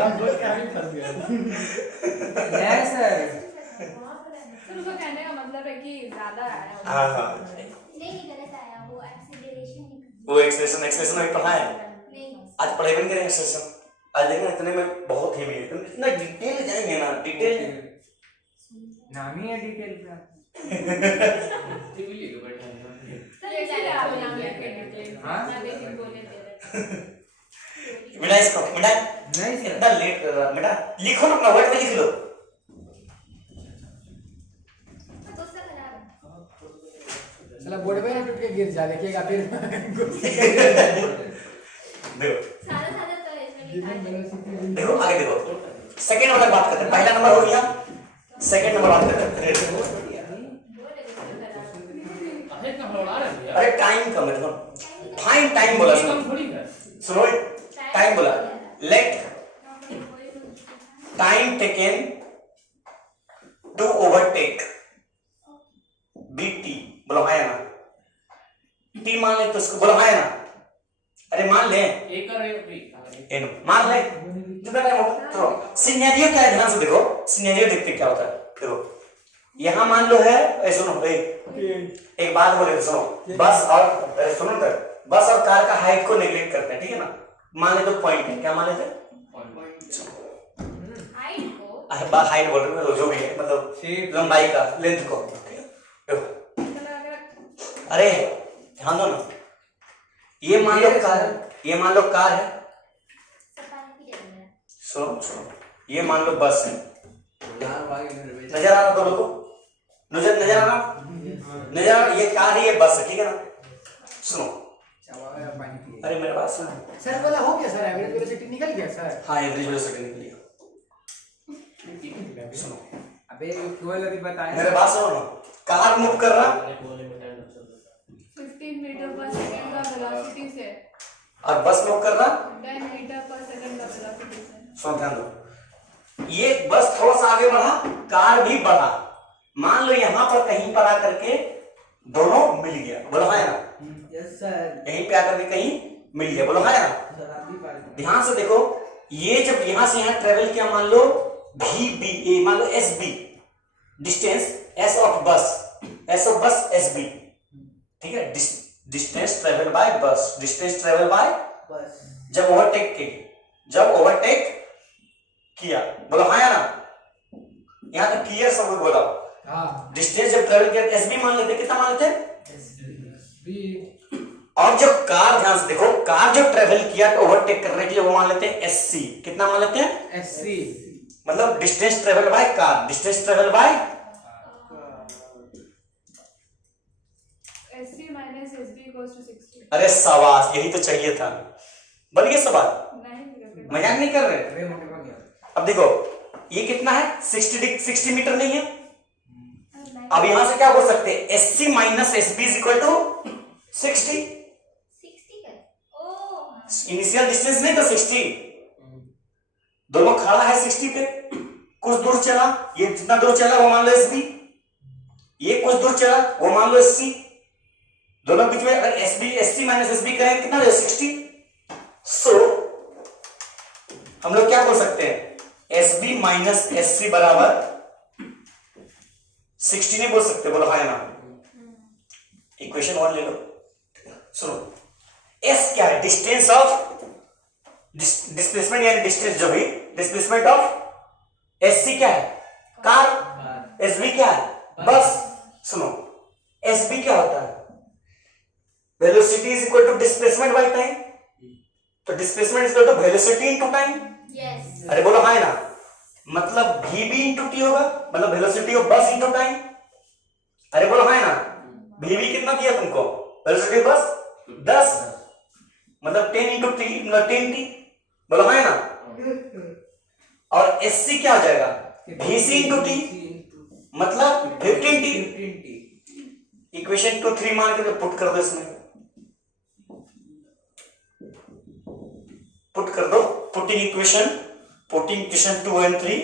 आप बोल के हम फंस गए नहीं सर, सर उसको कहने का मतलब है कि ज्यादा आया होगा। हाँ नहीं गलत आया वो एक्सीलरेशन वो एक्सप्रेशन अभी पढ़ा है, नहीं आज पढ़ाई भी नहीं करेंगे एक्सप्रेशन। आज देखना इतने में बहुत हेवी है, तुम इतना डिटेल जाएंगे ना, डिटेल नाम ही है डिटेल का। टीवी लेके बैठा है। सर इसलिए आप नाम लेके निकले। हाँ? ना बेसिक बोले थे। बेटा इसको बेटा नहीं सर, इतना लेट कर रहा बेटा, लिखो ना अपना वर्ड में लिख लो। गुस्सा खराब चला बोर्ड पे ना टूट के गिर जा देखिएगा फिर देखो सारा सारा तो इसमें गिवन लिखा है वेलोसिटी देखो आगे देखो, सेकंड वाला बात करते हैं। पहला नंबर हो गया, सेकंड नंबर बात करते हैं। अरे कहाँ लौड़ा रहे हो यार? अरे टाइम का मतलब टाइम बोला ये सुनो काम थोड़ी है। सुनो, टाइम बोला, let time taken to overtake BT, बोलो है ना, टी मान ले तो उसको बोलो है ना, अरे मान ले एक कर रहे हो भी। एन मान ले जितना टाइम होगा। तो सिनेरियो क्या है, ध्यान से देखो, सिनेरियो देखते क्या होता है। देखो यहां मान लो है, सुनो एक बात बोले तो सुनो, बस और सुनो तो बस और कार का हाइट को नेग्लेक्ट करते हैं, ठीक है ना। मान ले तो पॉइंट है, क्या मान लेते हैं, हाइट को अरे हाइट बोल रहे हो जो भी है, मतलब लंबाई का, लेंथ को। देखो अरे ध्यान दो ना, ये मान लो कार, ये मान लो कार है, सफाई की जरूरत है सुनो सुनो, ये मान लो बस है, यार भागे मेरे बेटे। नजर आ रहा दोनों को, नजर आ रहा, ये कार है, ये बस है, ठीक है ना। सुनो चावा पानी पिए। अरे मेरे पास ना, सर वाला हो गया सर, एवरेज वेलोसिटी निकल गया सर। हाँ एवरेज वेलोसिटी निकली है। सुनो अबे इक्वल अभी बताया। मेरे पास सुनो ना, कार मूव कर रहा 15 मीटर पर सेकंड का वेलोसिटी से और बस मूव कर रहा, 10 मीटर पर सेकंड का वेलोसिटी से। सुनो ध्यान दो, ये बस थोड़ा सा आगे बढ़ा, कार भी बढ़ा, मान लो यहां पर कहीं पर आकर के दोनों मिल गया, बोलो है ना, यस सर। यहीं पे आकर के कहीं मिल गया, बोलो है ना। सर आप भी पार ध्यान से देखो, ये जब यहां से यहां ट्रेवल किया, मान लो भी बी ए, मान लो S B distance, S of bus S B, ठीक है, distance travel by bus, distance travel by bus. जब ओवरटेक किया, बोलो हाँ या ना, यहां तक क्लियर सब कुछ बोला। हाँ डिस्टेंस जब ट्रेवल किया एस बी मान लेते, कितना मान लेते, बी और जब कार, ध्यान से देखो, कार जो ट्रेवल किया तो ओवरटेक करने के लिए वो मान लेते हैं एस सी, कितना मान लेते हैं, एससी मतलब distance travel by car, distance travel bye, SC minus SB equals to 60। अरे शाबाश, यही तो चाहिए था, बन गया सवाल, नहीं मजाक नहीं कर रहे। अबे मोटे हो गया। अब देखो ये कितना है, 60 मीटर नहीं है, अब यहां से क्या बोल सकते हैं, SC minus SB is equal to 60, 60 कर ओ इनिशियल डिस्टेंस नहीं तो 60, दोनों खड़ा है 60 पे, कुछ दूर चला, ये जितना दूर चला वो मान लो SB, ये कुछ दूर चला वो मान लो SC, दोनों बीच में अगर SC माइनस SB करें कितना हो 60। सो हम लोग क्या बोल सकते हैं, SB माइनस SC बराबर 60 नहीं बोल सकते, बोलो हाँ ना, इक्वेशन 1 ले लो। सुनो, S क्या है, डिस्टेंस ऑफ डिस्प्लेसमेंट, यानी डिस्टेंस जो भी डिस्प्लेसमेंट ऑफ SC क्या है, कार, SB क्या है, बस। सुनो SB क्या होता है, velocity is equal to displacement by time, तो displacement is equal to velocity into time. Yes अरे बोलो हाँ ना, मतलब VB इंटू टी होगा, मतलब वेलोसिटी ऑफ बस इंटू टाइम। अरे बोलो हाँ ना, VB कितना दिया तुमको, वेलोसिटी ऑफ बस 10, मतलब 10 इंटू टी, मतलब 10t, बोलो हाँ ना। और SC क्या हो जाएगा, VC इंटू टी, मतलब 15t। इक्वेशन 2 3 मान के पुट कर दो इसमें, पुट कर दो, putting equation 2 and 3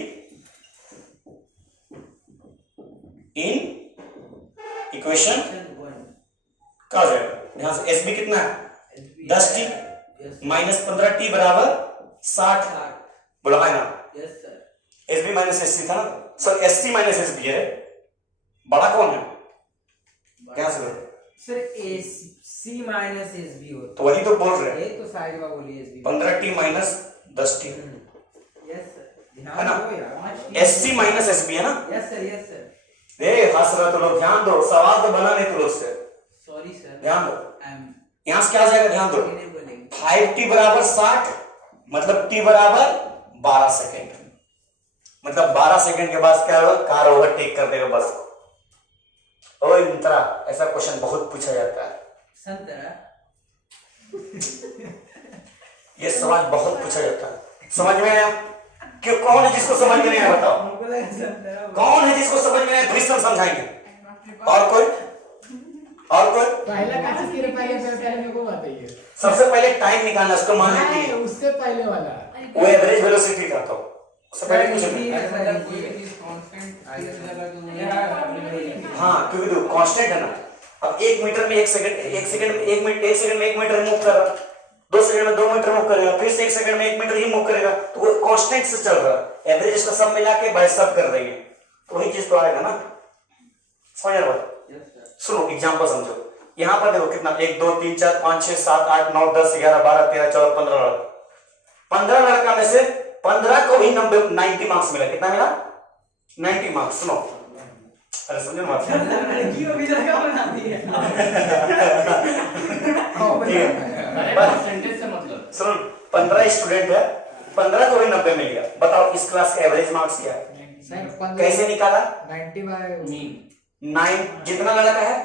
in equation कहा जाएगा, यहां से एस बी कितना है 10t माइनस 15t बराबर 60, बोला है ना, yes sir, S B minus S C था ना sir, S C minus S B है, बड़ा कौन है क्या sir? Sir S C minus S B होता तो वही तो बोल रहे हैं, है, तो साइड में बोलिए S B 15t minus 10t yes sir, है ध्यान ना, दो यार, S C minus S B है ना, यस सर, हंस रहा तो लोग, ध्यान दो, सवाल तो बना नहीं तो लोग से, सॉरी सर, ध्यान दो, आई एम यहां से क्या आ जाएगा, ध्यान दो, नहीं बोलेंगे 5t बराबर 60 मतलब t बराबर 12 सेकेंड, मतलब 12 सेकेंड के बाद क्या होगा, कार ओवरटेक कर देगा बस को। ओए मित्रा, ऐसा क्वेश्चन बहुत पूछा जाता है, संतरा ये सवाल बहुत पूछा जाता है, समझ में आया? क्यों, कौन है जिसको समझ में नहीं आया बताओ, हमको लगा संतरा कौन है जिसको समझ में नहीं आया, भीष्म समझाएंगे, और कोई, और कोई? पहला का चीज के पहले मेरे को बताइए। सबसे पहले टाइम निकालना, उसको मान नहीं, लेती है उससे पहले वाला वो एवरेज वेलोसिटी का, तो उससे पहले कुछ नहीं। हाँ, क्योंकि तो कांस्टेंट है ना, अब 1 मीटर में 1 सेकंड, 1 सेकंड में 1 मिनट, 1 सेकंड में 1 मीटर मूव कर रहा, 2 सेकंड में 2 मीटर मूव करेगा, फिर से 1 सेकंड में 1 मीटर ही मूव करेगा, तो वो कांस्टेंट से चल रहा है, एवरेज इसका सब मिला के बाय सब कर देंगे, तो वही चीज तो आएगा ना, समझ रहे हो? सुनो एग्जांपल समझो, यहाँ पर देखो कितना 1 2 3 4 5 6 7 8 9 10 11 12 13 14 15 लड़का, 15 लड़का में से 15 को ही 90 मार्क्स मिला, कितना मिला 90 मार्क्स। सुनो, अरे समझो ना बात, लड़कियों भी लड़का बनाती है परसेंटेज से मतलब सुनो 15 स्टूडेंट है, 15 को ही 90 मिल गया, बताओ इस क्लास का एवरेज मार्क्स क्या है, सर कैसे निकाला? 90 बाय मीन 9 जितना लड़का है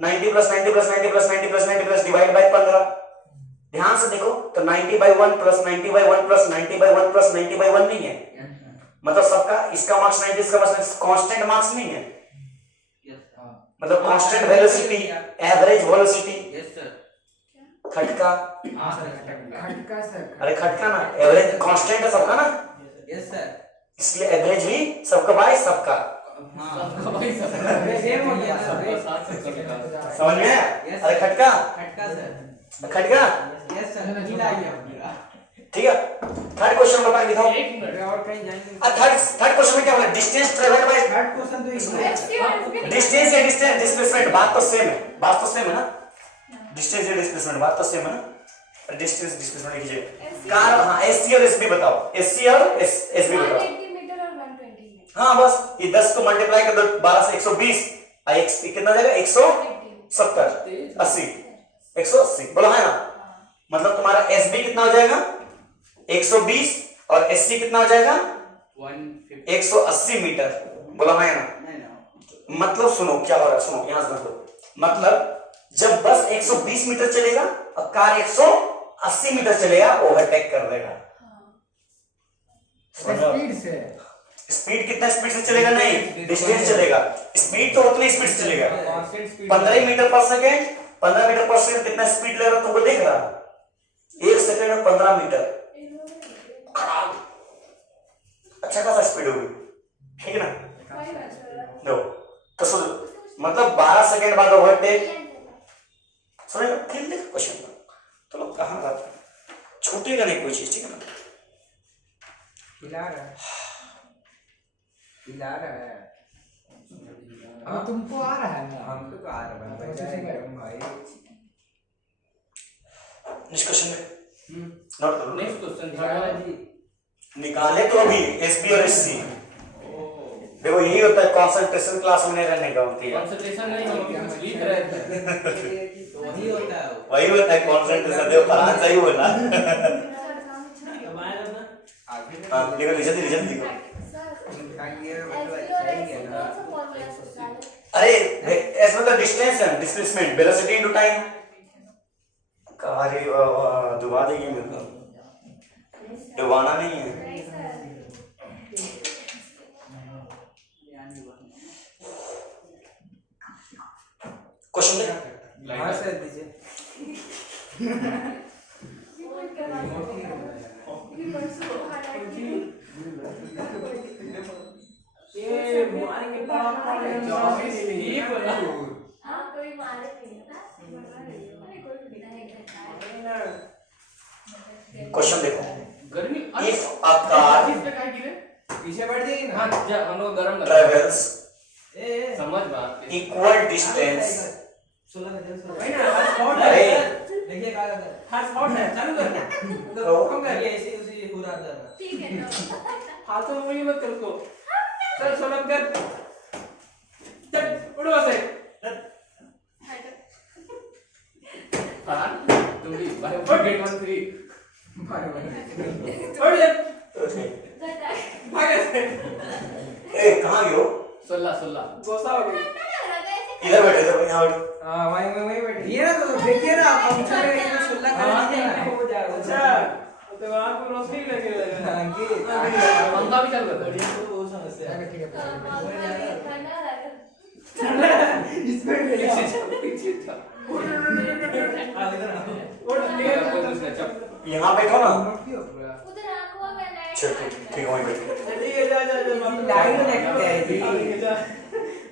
90 plus 90 plus 90 plus 90 plus 90 plus divide by 15, ध्यान से देखो तो 90 by 1 plus 90 by 1 plus 90 by 1 plus 90 by 1 नहीं है, मतलब सबका इसका मार्क्स 90 इसका मार्क्स कांस्टेंट मार्क्स नहीं है, मतलब constant velocity, average velocity, yes sir, खटका, खटका सर, अरे खटका ना, एवरेज कांस्टेंट है सबका ना, यस सर, इसलिए एवरेज भी सबका बाय सबका, हाँ सेम हो गया सर, समझ में आया? अरे खटका, खटका सर, खटका, यस सर, गीला गया पूरा, ठीक है। थर्ड क्वेश्चन बता के दिखाओ, एक मिनट और कहीं जाएंगे, थर्ड क्वेश्चन में क्या बोला, distance travelled by, third question तो इसमें डिस्टेंस या डिस्टेंस डिस्प्लेसमेंट, बात तो सेम है, बात तो सेम है ना, डिस्टेंस या डिस्प्लेसमेंट बात तो सेम है ना, डिस्टेंस डिस्प्लेसमेंट कीजिए, कार, हाँ एससी और एसबी बताओ, एससी और एसबी बताओ, 180 मीटर और 120 मीटर, हाँ बस ये 10 को मल्टीप्लाई कर दो 12 से 120, एक्स कितना जाएगा 170 80 180, बोलो है ना, मतलब तुम्हारा एसबी कितना हो जाएगा 120 और एससी कितना हो जाएगा 180 मीटर, बोला है ना, मतलब सुनो क्या हो रहा है, सुनो यहां से देखो, मतलब जब बस 120 मीटर चलेगा और कार 180 मीटर चलेगा, ओवरटेक कर देगा, स्पीड से, स्पीड कितना स्पीड से चलेगा, नहीं डिस्टेंस चलेगा, स्पीड तो उतनी स्पीड से चलेगा, कांस्टेंट स्पीड 15 मीटर पर सेकेंड, 15 मीटर पर सेकेंड कितना स्पीड ले रहा तुमको देख रहा, 1 सेकेंड में 15 मीटर, अच्छा खासा स्पीड होगी, ठीक है ना, दो तो सुन, मतलब 12 सेकेंड बाद ओवरटेक, सुनिए फिर देख क्वेश्चन तो लोग कहाँ जाते हैं, छूटेगा नहीं कोई चीज, ठीक है ना, हिला रहा है, अब तुमको आ रहा है ना, हमको तो आ रहा है भाई, नेक्स्ट क्वेश्चन में नोट करो, नेक्स्ट क्वेश्चन जी निकाले तो अभी एसपी और एससी, देखो यही होता है कंसंट्रेशन क्लास में नहीं रहने का होती है, कंसंट्रेशन नहीं, हम कुछ लिख रहे थे, वही होता है वो, वही होता है कंसंट्रेशन, देखो फरहान सही बोला, हमारा ना आगे हाँ लिखो जल्दी जल्दी लिखो, अरे ऐसा मतलब डिस्टेंस है, डिस्प्लेसमेंट, वेलोसिटी इनटू टाइम, कहारी डुबा देगी मेरे को, डुबाना नहीं है, क्वेश्चन देख, हाँ सर दीजिए, ही बोला हाँ कोई मारे नहीं ना अरे कोई नहीं क्वेश्चन देखो, गर्मी इफ अ कार इसमें क्या गिरे पीछे बैठ जाएगी ना हाँ जा हम लोग गरम कर ट्रेवल्स समझ बात इक्वल डिस्टेंस, 16 का 16 भाई ना हॉट अरे है देखिए क्या करता है हॉट है चालू कर कम कर ये ऐसे उसी हो रहा था ठीक है तो हाथों में मुड़ी मत कर उसको चल सोलम कर चल उड़ो से हाँ तुम भी भाई और गेट 1 3 उड़ जा भाग ऐसे ए कहाँ गए हो? 16 गोसा हो गई इधर बैठे थे यहाँ बैठे। हां वहीं बैठ ये ना तो देखिए ना पंक्चर है ये 16 कर दीजिए ना हो जाएगा अच्छा तो वहां को रोशनी लगे अंकित पंखा भी चल रहा था तो वो समस्या है ठीक है इसमें पीछे था आ इधर आओ और मेरे को दूसरा चप यहाँ बैठो ना। उधर आंखों में लाइट चल ठीक वहीं बैठो। ठीक है जा लाइन लगता है जी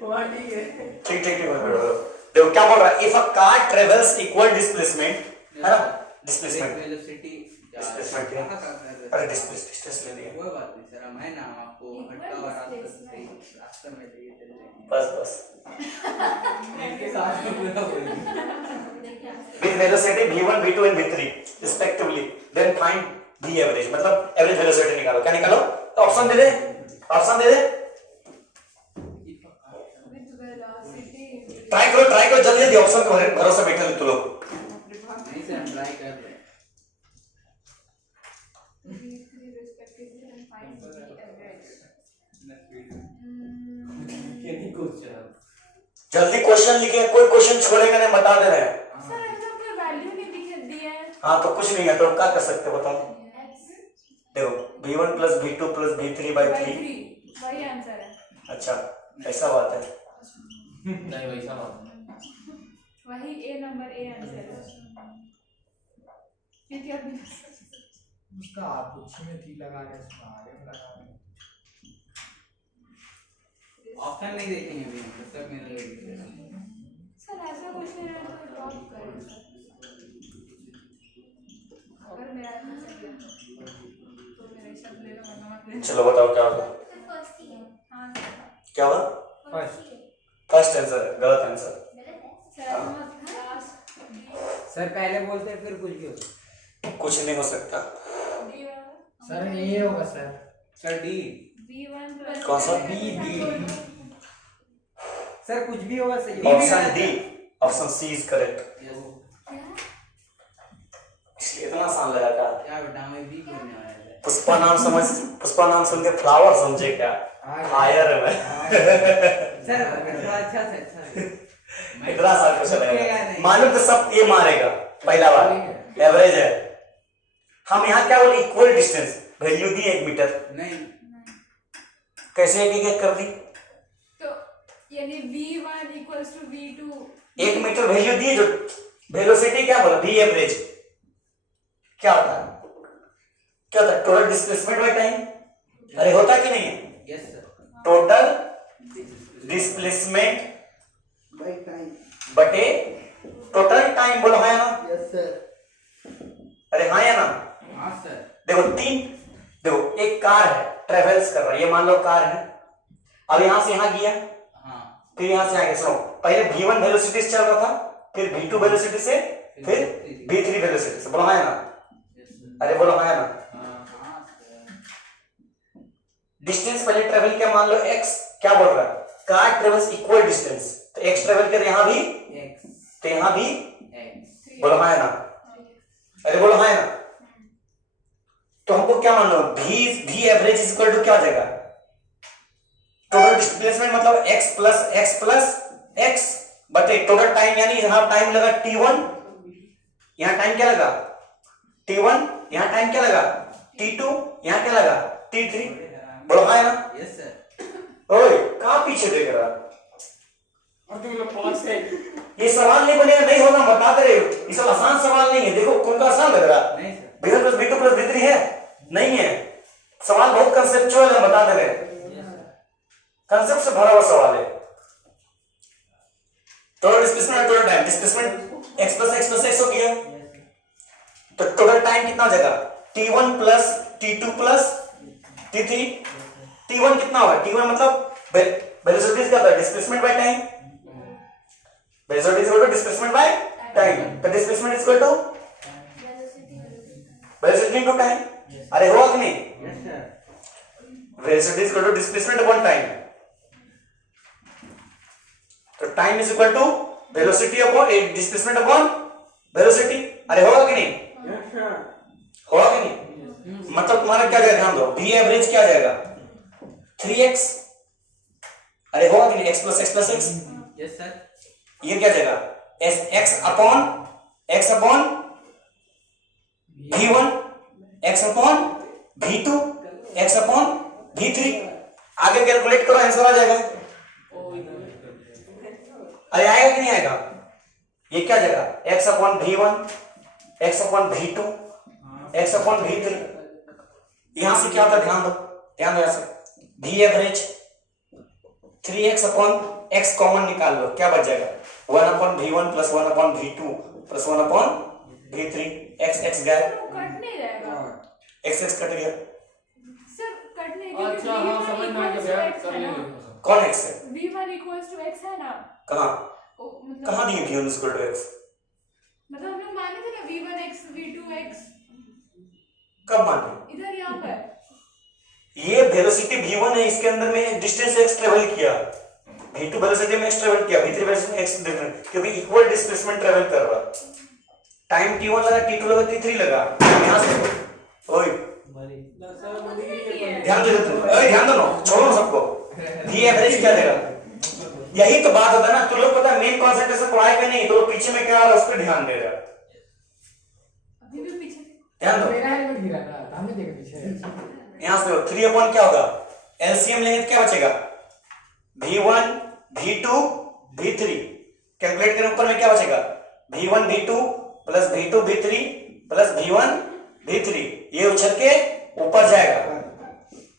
वहां ठीक है ठीक वहीं बैठो। देखो क्या बोल रहा है, if a car travels equal displacement, है ना, डिस्प्लेसमेंट वेलोसिटी डिस्प्लेसमेंट क्या? अरे डिस्टेंस ले लिया। कोई बात नहीं सर मैं ना आपको हटका और रास्ते में लेके चले जाएंगे बस इनके साथ में पूरा होएगा with velocity v1 v2 and v3 respectively, then find v average, मतलब एवरेज वेलोसिटी निकालो। क्या निकालो? तो ऑप्शन दे दे ट्राई करो जल्दी जल्दी ऑप्शन को भरोसे बैठे तू लोग। नहीं सर हम ट्राई कर रहे हैं ये नहीं क्वेश्चन जल्दी क्वेश्चन लिखे, कोई क्वेश्चन छोड़ेगा नहीं, बता दे रहे हैं। सर ऐसा कोई वैल्यू नहीं दिया है हाँ तो कुछ नहीं है तो क्या कर सकते हो बताओ। देखो v1 plus v2 plus v3 by 3। वही आंसर है अच्छा ऐसा बात है। नहीं वैसा बात वही ए नंबर ए आंसर है क्योंकि अभी उसका आप कुछ में थी लगा रहे उसका आगे में लगा रहे ऑप्शन नहीं देखेंगे अभी तब तक मैंने सर ऐसा कुछ नहीं है तो ड्रॉप करें अगर मेरा आंसर सही है तो मेरे शब्द ले लो वरना मत ले चलो बताओ क्या होगा। फर्स्ट ही है हाँ क्या होगा? फर्स्ट ही है फर्स्ट आंसर है, गलत आंसर। गलत है सर मत लास्ट सर पहले बोलते हैं फिर कुछ भी हो कुछ नहीं हो सकता। डी वाला सर ये होगा सर सर डी v1 कौन सा? बी सर कुछ भी होगा सही option D, option C is correct. इसलिए इतना आसान लगा क्या? क्या बेटा मैं भी करने वाला है पुष्पा नाम सुन के फ्लावर समझे क्या? हायर है मैं। सर अच्छा से इतना आसान क्वेश्चन रुकेगा है, नहीं। मालूम तो सब ये मारेगा पहला बार। एवरेज है, हम यहाँ क्या बोले, इक्वल डिस्टेंस वैल्यू दी 1 मीटर, नहीं कैसे एक कर दी? तो यानी v1 equals to v2 1 metre value दी, जो वेलोसिटी क्या बोला, v एवरेज क्या होता है? क्या होता है? Total displacement by time. अरे होता है कि नहीं है? Yes sir total displacement by time बटे टोटल टाइम, बोलो हाँ या ना? यस सर अरे हाँ या ना? हाँ सर देखो एक कार है, ट्रेवल्स कर रहा है, ये मान लो कार है, अब यहां से यहां गया, हाँ फिर यहां से आगे। सुनो, पहले v1 वेलोसिटी से चल रहा था, फिर v2 वेलोसिटी से, फिर v3 वेलोसिटी से, बोलो हाँ या ना? यस सर अरे बोलो हाँ या ना? हाँ सर डिस्टेंस पहले ट्रेवल किया, मान लो x, क्या बोल रहा है? कार ट्रेवल्स इक्वल डिस्टेंस, तो x ट्रेवल कर यहां भी, एक्स तो यहां भी, एक्स बोलो हाँ या ना? अरे बोलो हाँ या ना? तो हमको क्या मान लो, v average is equal to क्या हो जाएगा? टोटल डिस्प्लेसमेंट मतलब x प्लस x बटे टोटल टाइम, यानी यहां टाइम लगा t1, यहां टाइम क्या लगा t1, यहां टाइम क्या लगा t2, यहां क्या लगा t3, बोलो हाँ या ना? यस सर ओए कहां पीछे देख रहा? और तुम लोग पास है ये सवाल नहीं बनेगा, नहीं होगा, बता दे रहे हो, ये सब आसान सवाल नहीं है। देखो कौन का आसान लग रहा? नहीं sir v1 plus v2 plus v3 है, नहीं है। सवाल बहुत कंसेप्चुअल है, बता दे रहे हैं। कंसेप्ट से भरा हुआ सवाल है। Total displacement, total time, displacement x plus x plus x हो गया, तो टोटल टाइम कितना हो जाएगा? t1 plus t2 plus t3। t1 कितना होगा? t1 मतलब वेलोसिटी क्या होता है? Displacement by time. Velocity is equal to displacement by time, तो displacement is equal to velocity into time. अरे होगा कि नहीं? Yes sir. Velocity is equal to displacement upon time, तो time is equal to velocity upon displacement upon velocity. अरे होगा कि नहीं? Yes sir. होगा कि नहीं? मतलब तुम्हारा क्या जाएगा? ध्यान दो, v एवरेज क्या जाएगा? 3x। अरे होगा कि नहीं? x plus x plus x, yes sir. ये क्या जाएगा? x upon v1, x upon v2, x upon v3। आगे कैलकुलेट करो, आंसर आ जाएगा। अरे आएगा कि नहीं आएगा? ये क्या जाएगा? x upon v1, x upon v2, x upon v3। यहां से क्या होता है? ध्यान दो, ध्यान दो। यहां से v average 3x upon x common निकाल लो, क्या बच जाएगा? 1 upon v1 plus 1 upon v2 plus 1 upon v3। x गया, कट नहीं रहेगा x कट गया। सर, कट नहीं, क्योंकि अच्छा हाँ समझ में आ गया, कर लेंगे। कौन x है? v1 equals to x है ना? कहां मतलब कहां दिए v1 is equal to x? मतलब हम लोग माने थे ना v1x v2x, कब माने? इधर यहाँ पर ये वेलोसिटी v1 है, इसके अंदर में डिस्टेंस x ट्रेवल किया, v2 वेलोसिटी में x ट्रेवल किया, v3 वेलोसिटी में x डिफरेंट, क्योंकि इक्वल डिस्प्लेसमेंट ट्रेवल कर रहा। टाइम t1 लगा, t2 लगा, t3 लगा। यहां से ओए ध्यान दो, ओए ध्यान दो ना, छोड़ो ना सबको। v एवरेज क्या देगा? यही तो बात होता है ना, तुम लोग पता है मेन कंसंट्रेशन पढ़ाई पे नहीं, तो लोग पीछे में क्या आ रहा है उस पर ध्यान दे रहा है। अभी भी पीछे ध्यान दो, मेरा हेलमेट गिरा था, हमने देखा पीछे। यहां से 3 अपॉन क्या होगा? एलसीएम लेंगे तो क्या बचेगा? v1 v2 v3। कैलकुलेट करें, ऊपर में क्या बचेगा? v1 v2 plus v2 v3 plus v1 v3। ये उछल के ऊपर जाएगा।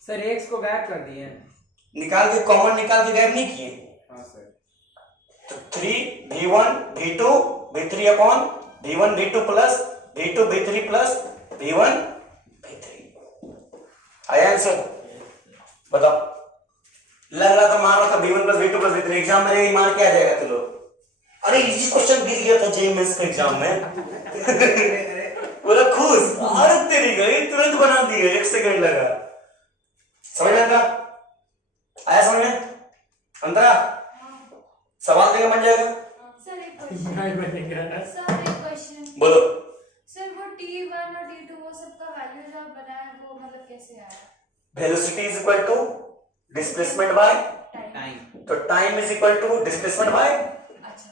सर x को गायब कर दिए। निकाल के, कॉमन निकाल के गायब नहीं किए। हाँ सर। तो 3 v1 v2 v3 upon v1 v2 plus v2 v3 plus v1 v3। आया आंसर? बताओ। लग रहा था, मान रहा था v1 plus v2 plus v3। Exam में मान के आ जाएगा तो लोग, अरे इजी क्वेश्चन गिर गया था जेईई मेंस के एग्जाम में। पूरा खुश, अरे तेरी गई, तुरंत बना दिए, 1 सेकंड लगा। समझ में आता? आया समझ में? अंतरा सवाल देगा बन जाएगा। सर एक क्वेश्चन, सर एक क्वेश्चन, बोलो। सर वो t1 और t2 वो सब का वैल्यू जो आप बनाए वो मतलब कैसे आया? Velocity is equal to displacement by time. तो time is equal to displacement by. अच्छा,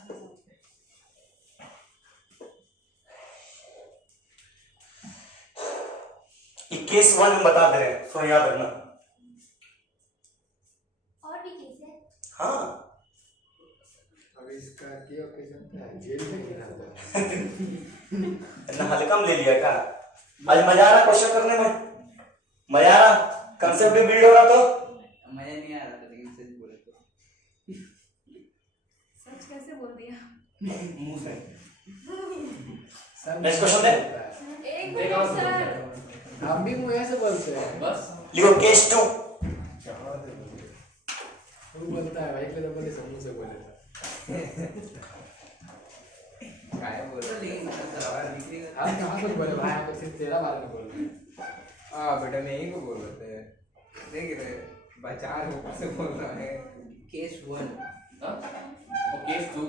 ये केस 1 में बता दे रहे हैं, सो याद रखना। और भी केस है? हाँ अब इसका क्या ओकेजन था? जेल में गिरा था। इतना हल्का में ले लिया क्या? आज मजा आ रहा क्वेश्चन करने में? मजा आ रहा? कंसेप्ट भी बिल्ड हो रहा? तो मजा नहीं आ रहा था, लेकिन सच बोले तो सच कैसे बोल दिया? मुंह से। सर नेक्स्ट क्वेश्चन दे। एक मिनट सर, हम भी मुंह ऐसे बोलते हैं। बस लिखो केस 2। वो बोलता है भाई, पहले बोले समूह से बोले था। काय बोल रहा, लेकिन सवाल निकलेगा। आप कहाँ कुछ बोले भाई, आप तो सिर्फ तेरा बारे में बोल रहे हैं। बेटा मैं ही को बोल रहा था, देख रहे बचा ऊपर से बोल रहा है। केस 1। केस 2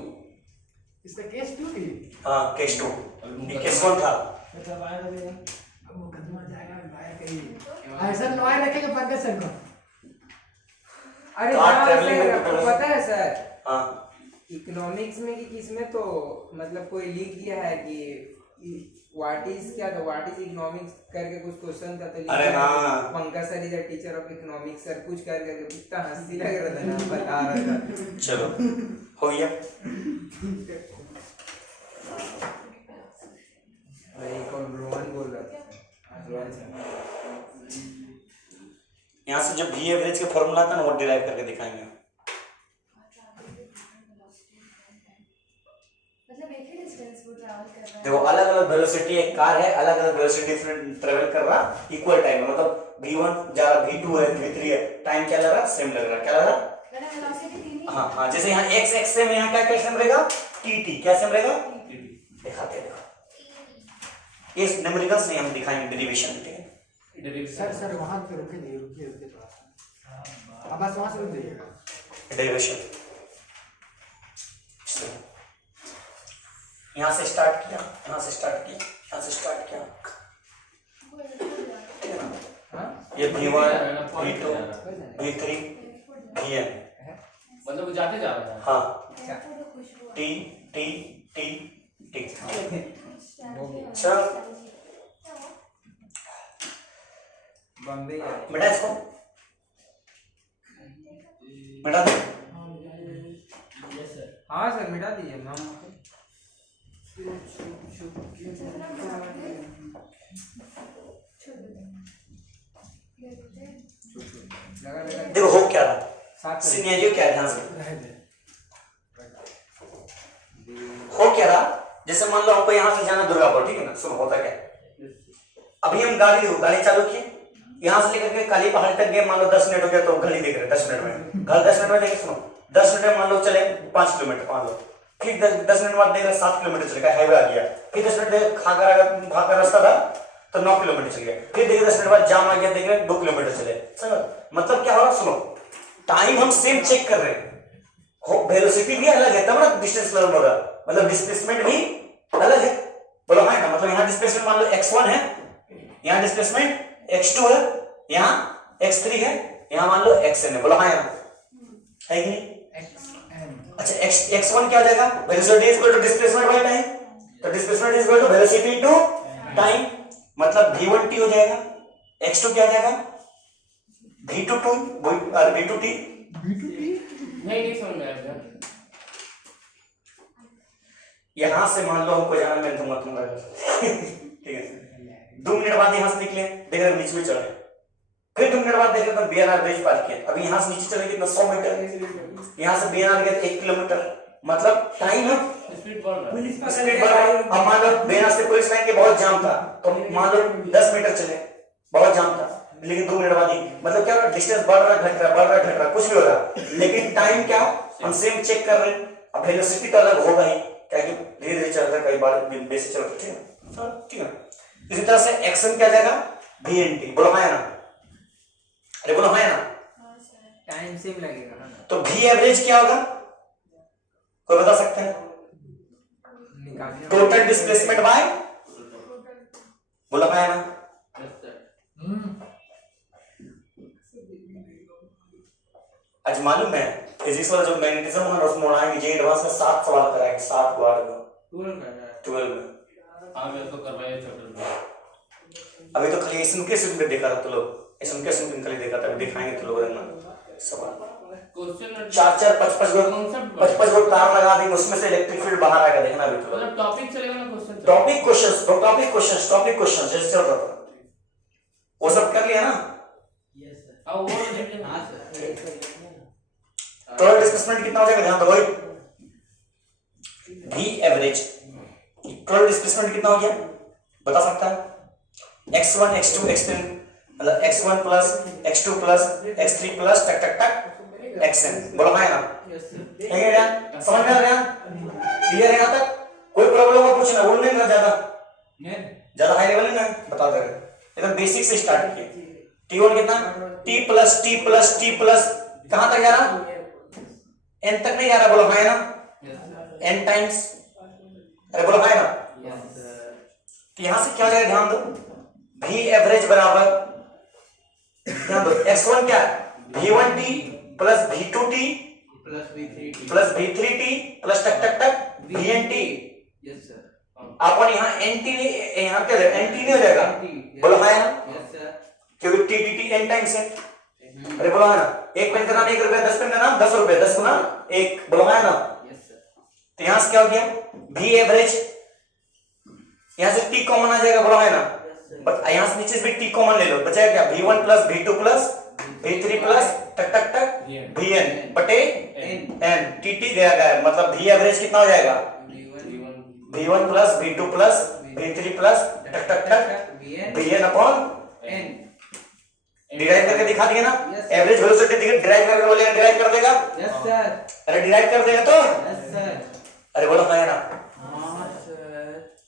इसका केस 2 भी हाँ केस 2, ये केस 1 था। अब वो कदमा जाएगा भाई कहीं ऐसा लॉय रखेगा पंकज सर को। अरे कार हाँ travelling में सर, तो पता है सर, हाँ इकोनॉमिक्स में कि किस में तो मतलब कोई लिख दिया है कि व्हाट इज क्या था, व्हाट इज इकोनॉमिक्स करके कुछ क्वेश्चन था, तो लिखा अरे है, हाँ। Pankaj sir is a teacher of economics sir कुछ करके, कितना हंसी लग रहा था ना, बता रहा था। चलो हो गया। वही कौन रोहन बोल रहा था, रोहन सर। यहाँ से जो भी एवरेज के फॉर्मूला था ना वो डिराइव करके दिखाएंगे। मतलब एक ही डिस्टेंस वो ट्रैवल कर रहा है। देखो अलग अलग वेलोसिटी, एक कार है अलग अलग वेलोसिटी डिफरेंट ट्रेवल कर रहा, इक्वल टाइम में, मतलब v1 जा रहा, v2 है, v3 है, टाइम क्या लग रहा, सेम लग रहा, क्या लग रहा? मैंने वेलोसिटी दी नहीं। हाँ हाँ, जैसे यहाँ x सेम, यहाँ क्या सेम रहेगा, t क्या सेम रहेगा, दिखाते हैं। ये न्यूमेरिकल्स नहीं हम दिखाएंगे, डेरिवेशन। सर वहां पे रुकिए थोड़ा सा, अब बस वहां से रुक जाइएगा। डेरिवेशन यहाँ से स्टार्ट किया, यहाँ से स्टार्ट किया, यहाँ से स्टार्ट किया, ये v1 v2 v3 vn, मतलब वो जाते जा रहा है। हाँ t t t t। चलो बॉम्बे बेटा इसको मिटा दो। हाँ सर मिटा दीजिए हम। देखो हो क्या रहा, साथ सिनेरियो क्या है, ध्यान से हो क्या रहा। जैसे मान लो हमको यहाँ से जाना दुर्गापुर, ठीक है ना, सुनो होता क्या है, अभी हम गाड़ी चालू किए, यहाँ से लेकर के काली पहाड़ तक गए, मान लो 10 मिनट हो गया तो घड़ी देख रहे 10 मिनट में, घर 10 मिनट में देखे, सुनो 10 मिनट में मान लो चले 5 किलोमीटर, मान लो फिर 10 मिनट बाद देख रहे 7 किलोमीटर चल गया, हाईवे आ गया, फिर 10 मिनट भाग का रास्ता था तो 9 किलोमीटर चल गया, फिर देखिए 10 मिनट बाद जाम आ गया, देख रहे 2 किलोमीटर चले। समझ मतलब क्या हो रहा, सुनो टाइम हम सेम चेक कर रहे हैं, वेलोसिटी भी अलग है तब ना डिस्टेंस लेवल होगा, मतलब डिस्प्लेसमेंट भी अलग है, बोलो हाँ ना। मतलब यहाँ डिस्प्लेसमेंट मान लो x1 है, यहाँ डिस्प्लेसमेंट x2 है, यहाँ x3 है, यहाँ मान लो xn है, बोलो हाँ ना, है कि नहीं? अच्छा x1 क्या हो जाएगा, velocity is equal to displacement by time, तो displacement is equal to velocity into time, मतलब v1t हो जाएगा, x2 क्या हो जाएगा, v2t नहीं समझ में आया। यहां से मान लो हमको जाना, मैं दूंगा तुम्हारा ठीक है, 2 मिनट बाद यहां से निकले, देख रहे बीच में चढ़े, फिर 2 मिनट बाद देख रहे तो बीएनआर ब्रिज पार किया, अभी यहां से नीचे चले कितना 100 मीटर, यहां से बीएनआर गए 1 किलोमीटर, मतलब टाइम है स्पीड बढ़ रहा है। स्पीड बढ़ रहा है। अब मान लो बीएनआर से पुलिस लाइन के बहुत जाम था, तो मान लो 10 मीटर चले, बहुत जाम था, लेकिन 2 मिनट बाद ही, मतलब क्या हो रहा, डिस्टेंस बढ़ रहा घट रहा, बढ़ रहा घट रहा, कुछ भी हो रहा, लेकिन टाइम क्या हम सेम चेक कर रहे हैं। अब वेलोसिटी तो अलग होगा ही, क्या कि धीरे धीरे चल रहा है, कई बार बेसिक चल रहा है, ठीक है। इसी तरह से एक्शन क्या जाएगा, VNT, बोलो हाँ ना, अरे बोलो हाँ ना, टाइम सेम लगेगा ना, तो V एवरेज क्या होगा, कोई बता सकता है, टोटल डिस्प्लेसमेंट बाय, बोलो हाँ ना, आज मालूम है फिजिक्स वाला जो मैग्नेटिज्म है उसमें उड़ाएंगे, जे एडवांस में 7 सवाल कराएंगे, 7 बार 12 में। आगे तो करवाइए चैप्टर में। अभी तो खाली एसएम पे देखा था, तो लोग एसएम के खाली देखा था, अभी दिखाएंगे तो लोग ना सवाल क्वेश्चन 4 5 गो तार लगा देंगे, उसमें से इलेक्ट्रिक फील्ड बाहर आएगा, देखना अभी तो। मतलब टॉपिक चलेगा ना, क्वेश्चन टॉपिक क्वेश्चंस जैसे चल रहा था वो सब कर लिया ना। Yes sir. अब वो रिवीजन। हां सर। टोटल डिस्प्लेसमेंट कितना हो जाएगा, ध्यान दो भाई, V एवरेज टोटल डिस्प्लेसमेंट कितना हो गया बता सकता है, x1 x2 x3, मतलब x1 plus x2 plus x3 plus टक टक टक xn, बोलो हाँ ना, यस सर। ठीक है यार, समझ में आ रहा है, क्लियर है यहाँ तक, कोई प्रॉब्लम हो पूछना, वो नहीं ना ज्यादा हाई लेवल है ना, बता दे रहे एकदम बेसिक से स्टार्ट किए। T1 कितना, t plus t plus t plus कहां तक जा रहा, n तक नहीं जा रहा, बोलो हाँ ना, n टाइम्स, अरे बोलो हाँ ना, यस सर। तो यहां से क्या हो जाएगा, ध्यान दो, V एवरेज बराबर, ध्यान दो, x1 क्या है, v1t plus v2t plus v3t plus v3t plus टक टक टक vnt, यस सर। अपन यहाँ nt यहाँ क्या nt नहीं हो जाएगा, बोलो हाँ ना, यस सर। क्योंकि tt n टाइम्स है, अरे बोलो हाँ ना, 1 पेन का नाम 1 रुपया, 10 पेन का नाम 10 रुपये, 10 गुना 1, बोलो हाँ ना, यस सर। तो यहाँ से क्या हो गया, V एवरेज, यहाँ से t कॉमन आ जाएगा, बोलो है ना, बट यहाँ से नीचे से भी t कॉमन ले लो, बचाएगा क्या, v1 plus v2 plus V3 plus टक टक टक VN Vn बटे N n tt दिया गया है, मतलब V एवरेज कितना हो जाएगा V1 V1 plus V2 plus V3 plus टक टक टक Vn अपॉन N डिराइव करके दिखा दिए ना, Yes, एवरेज वेलोसिटी डिराइव करके बोले डिराइव कर देगा, यस सर अरे डिराइव कर देगा तो, यस सर अरे बोलो हाँ या ना, हाँ सर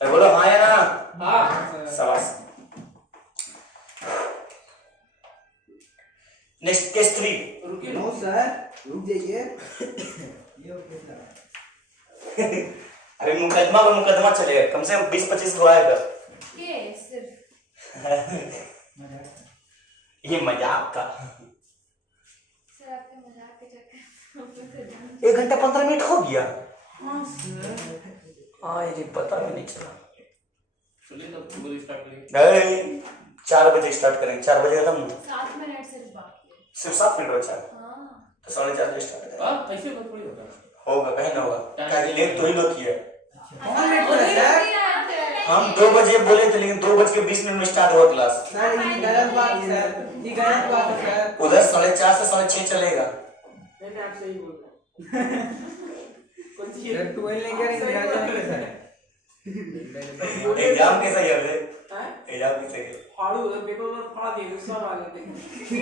अरे बोलो हाँ या ना, हाँ शाबाश। Next case 3। रुकिए नो सर रुक जाइए ये ओके सर अरे मुकदमा पर मुकदमा चलेगा, कम से कम 20-25 को आएगा। ये सिर्फ ये मजाक का सर आपके मजाक के चक्कर 1 घंटा 15 मिनट हो गया। हाँ सर ये पता भी नहीं चला। चलिए तब पूरी स्टार्ट करिए। अरे 4 बजे स्टार्ट करेंगे, 4 बजे खत्म, 7 मिनट सिर्फ बाकी है। सिर्फ 7 मिनट बचा, हाँ तो 4:30 बजे स्टार्ट करेंगे। हाँ ऐसे बात थोड़ी होता है। होगा कहीं ना होगा, क्या लेट तो ही लोग किया। कौन लेट कर रहा है हम 2 बजे बोले थे, लेकिन 2:20 में स्टार्ट हुआ क्लास। सर ये गलत बात है सर, ये गलत बात है सर। उधर 4:30 से 6:30 चलेगा। मैंने आपसे ही बोला सर 12 लेके आ जाएंगे सर। एग्जाम कैसा गया रे? एग्जाम कैसे गया? फाड़ू पेपर में फाड़ दिए गुस्सा आ गए थे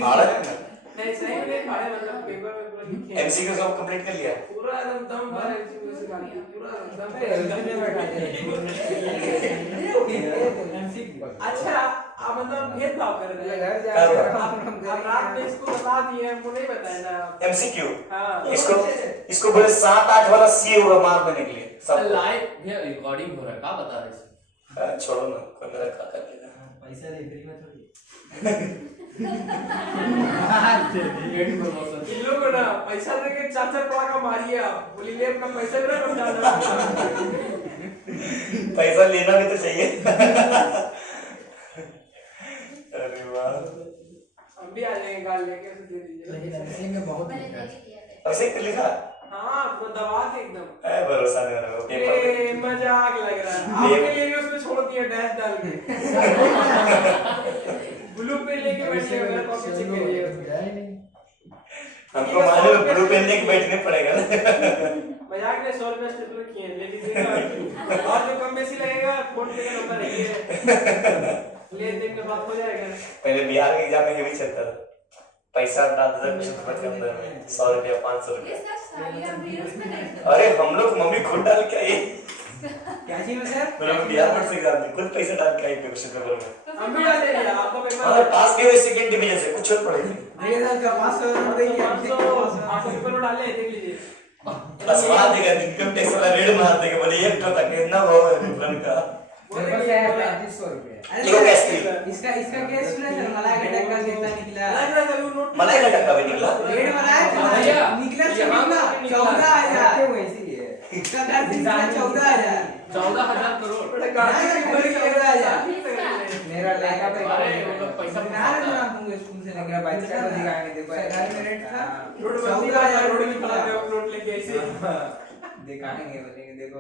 फाड़ा है ना? नहीं सही में फाड़े मतलब पेपर में पूरा लिखे एमसीक्यू सब कंप्लीट कर लिया? पूरा एकदम दम भर एमसीक्यू से काट दिया पूरा एकदम अच्छा आप मतलब भेदभाव कर रहे हैं घर जाकर हम आप रात में इसको बता दिए हमको नहीं बताया ना एमसीक्यू हाँ इसको बोले 7-8 वाला सी होगा मार्क देने के लिए सब। लाइव ये रिकॉर्डिंग हो रहा है, क्या बता रहे हैं? छोड़ो ना, कोई मेरा का कर लेगा। पैसा दे फ्री में थोड़ी इन लोगों को ना पैसा देके 4-4 पड़ा का मारिए आप बोली ले अपना पैसा भी ना कम जाना पैसा लेना भी तो चाहिए। अरे वाह, हम भी आ जाएंगे गाल लेके उसे दे दीजिए में बहुत मैंने लिखा है। देख लिया था। ऐसे ही लिखा हाँ वो दबा दे एकदम है, भरोसा नहीं हो रहा है पेपर ये मजाक लग रहा है आपके लिए भी उसमें छोड़ दिया डैश डाल के ब्लू पे लेके बैठे अगर कॉपी चेक करिए हमको मालूम है ब्लू पेन लेके बैठने पड़ेगा ना। मजाक में 100 रुपए स्टेपलर किए ले लीजिएगा और जो कम बेसी लगेगा फोन पे का नंबर है ले देख के बात हो जाएगा पहले बिहार के एग्जाम में ये भी चलता था, पैसा डाल दे क्वेश्चन पेपर के अंदर में 100 रुपया 500 ये रुपया। सब सारी हम रील्स में देखते हैं। अरे हम लोग मम्मी खुद डाल के आई, क्या चीज में सर? मतलब बिहार बोर्ड से एग्जाम में खुद पैसा डाल के आई क्वेश्चन पेपर में। तो हम फिर भी आ जाएंगे आपका पेपर और पास के हुए सेकंड डिवीजन से कुछ छोड़ पड़ेगी। ये सर का 500 रुपए देंगे आपका पेपर में डाले देख लीजिए सवाल देगा, इनकम टैक्स वाला रेड मार देगा, बोले 1 टका कितना हो रिफंड का। पेपर का है 3500 रुपए। अरे ये कैसे सर, इसका केस सुना सर, मलाई का टक्का कितना निकला? लग रहा है कभी नोट मलाई का टक्का भी निकला। रेड मलाई भैया, निकला यहाँ कितना? पे निकला। 14,000 क्यों इसीलिए? इसका घर से निकला 14,000 14,000 करोड़। बड़ा गाड़ी की बड़ी 14,000 मेरा लड़का पे अरे वो लोग पैसा ना ना दूंगा स्कूल से मेरा बच्चा को दिखाएंगे, देखो सरकारी में रेट था नोटबंदी का रोड निकला है नोट लेके ऐसे दिखाएंगे, बोलेंगे देखो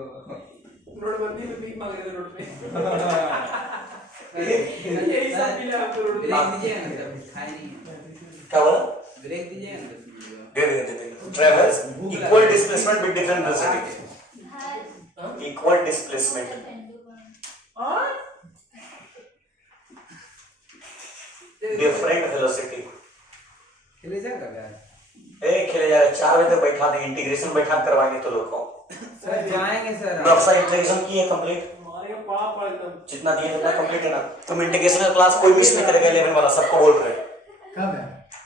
नोटबंदी में भीख मांग रहे थे रोड पे यही सब मिला आपको रोड पे ब्रेक दीजिए ना सर, खाए नहीं क्या बोला? ब्रेक दीजिए ना दे देंगे। Travels equal displacement with different velocity, her equal displacement और डिफरेंट वेलोसिटी। खेले जाएगा क्या? खेले जाएगा 4 बजे तक बैठा देंगे, इंटीग्रेशन बैठा करवाएंगे तो लोग को। सर जाएंगे सर। आपका इंटीग्रेशन की है कंप्लीट, मारेगा पड़ा पड़ा एकदम जितना दिए उतना कंप्लीट है ना। तुम इंटीग्रेशन का क्लास कोई मिस नहीं करेगा, 11 वाला सबको बोल रहे हैं। कब है?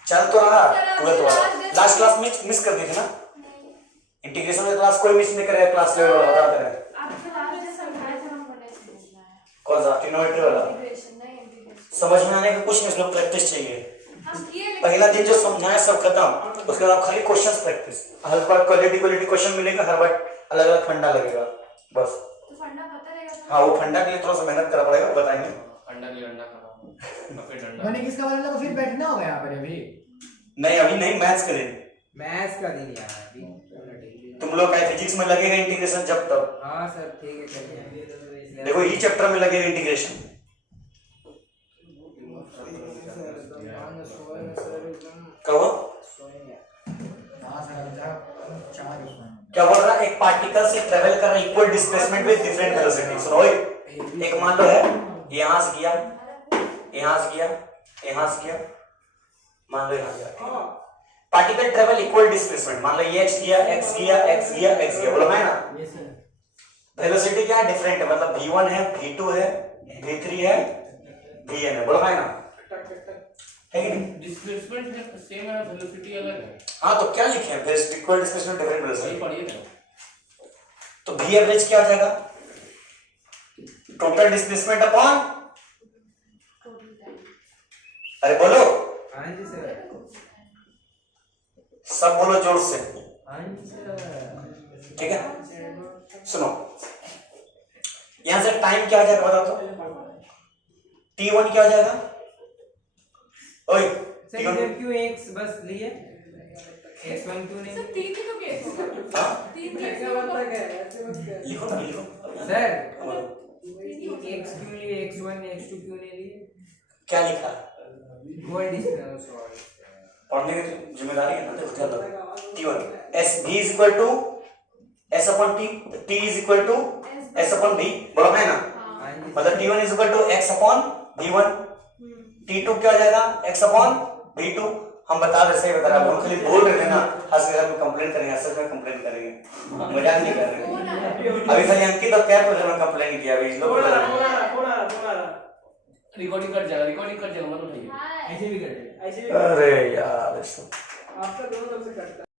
चल तो रहा 12 वाला, लास्ट क्लास में मिस कर दी थी ना इंटीग्रेशन का क्लास, कोई मिस नहीं करेगा क्लास 11 वाला, बता दे रहे हैं। आपके लास्ट जो समझाया था हमको नहीं समझना है। कौन सा ट्रिग्नोमेट्री वाला? इंटीग्रेशन नहीं इंटीग्रेशन। समझ में आने का कुछ नहीं, उसमें प्रैक्टिस चाहिए। हम किए लेकिन पहला दिन जो समझाया सब खत्म, उसके बाद खाली क्वेश्चंस प्रैक्टिस। हर बार क्वालिटी क्वेश्चन मिलेगा, हर बार अलग अलग फंडा लगेगा बस। तो फंडा पता रहेगा तो हाँ, वो फंडा के लिए थोड़ा सा मेहनत करना पड़ेगा, बताएंगे। अंडा के लिए अंडा खाना फिर डंडा। मैंने किसका मतलब फिर बैठना होगा यहाँ पर अभी? नहीं अभी नहीं, मैथ्स करेंगे। मैथ्स का दिन यार अभी। तुम लोग का फिजिक्स में लगेगा इंटीग्रेशन जब तक। हाँ सर ठीक है चलिए। देखो ई चैप्टर में लगेगा इंटीग्रेशन। सर कहो वहाँ से अभी जाओ चार उसमें क्या बोल रहा है, एक पार्टिकल से ट्रेवल कर रहा है equal displacement with different velocity. सुनो ओए, एक मान लो है यहां से गया, यहां से गया, यहां से गया, मान लो यहां गया। पार्टिकल ट्रेवल इक्वल डिस्प्लेसमेंट, मान लो ये x गया, x गया, x गया, x गया, बोलो है ना। Yes sir. वेलोसिटी क्या है, डिफरेंट है, मतलब v1 है, v2 है, v3 है, vn है, बोलो है ना, है कि नहीं? डिस्प्लेसमेंट सेम है, वेलोसिटी अलग है। हाँ तो क्या लिखे हैं, इक्वल डिस्प्लेसमेंट डिफरेंट वही वेलोसिटी, पढ़िए ना। तो v एवरेज क्या हो जाएगा, टोटल डिस्प्लेसमेंट अपॉन, अरे बोलो, हाँ जी सर। सब बोलो जोर से, हाँ जी सर। ठीक है। सुनो, यहां से टाइम क्या हो जाएगा बताओ तो, t1 क्या हो जाएगा, ओए सर t1 इधर क्यों x बस लिए, x1 क्यों नहीं? सब तीन ही तो केस होगा। हाँ? तीन केस क्या होगा। बनता क्या है ऐसे मत कर लिखो ना, लिखो सर बोलो, x क्यों लिए, x1 x2 क्यों नहीं लिए? क्या लिखा, गोल्ड इज सॉरी। पढ़ने की जिम्मेदारी है ना, देखो ध्यान दो, t1 s v is equal to s upon t, t is equal to s upon v, बोलो है ना, हाँ जी मतलब t1 is equal to x upon v1, t2 क्या हो जाएगा x upon v2। हम बता रहे, सही बता रहे, हम खाली बोल रहे थे ना, हंस के हम कंप्लेंट करेंगे, असल में कंप्लेंट करेंगे, मजाक नहीं कर रहे। अभी खाली अंकित और कैप को मैं कंप्लेंट किया, अभी लोग बोल रहे हैं। रिकॉर्डिंग कट जाएगा, मत उठाइए। हाय ऐसे भी कर देगा। ऐसे भी अरे यार आपका दोनों तरफ से कटता है।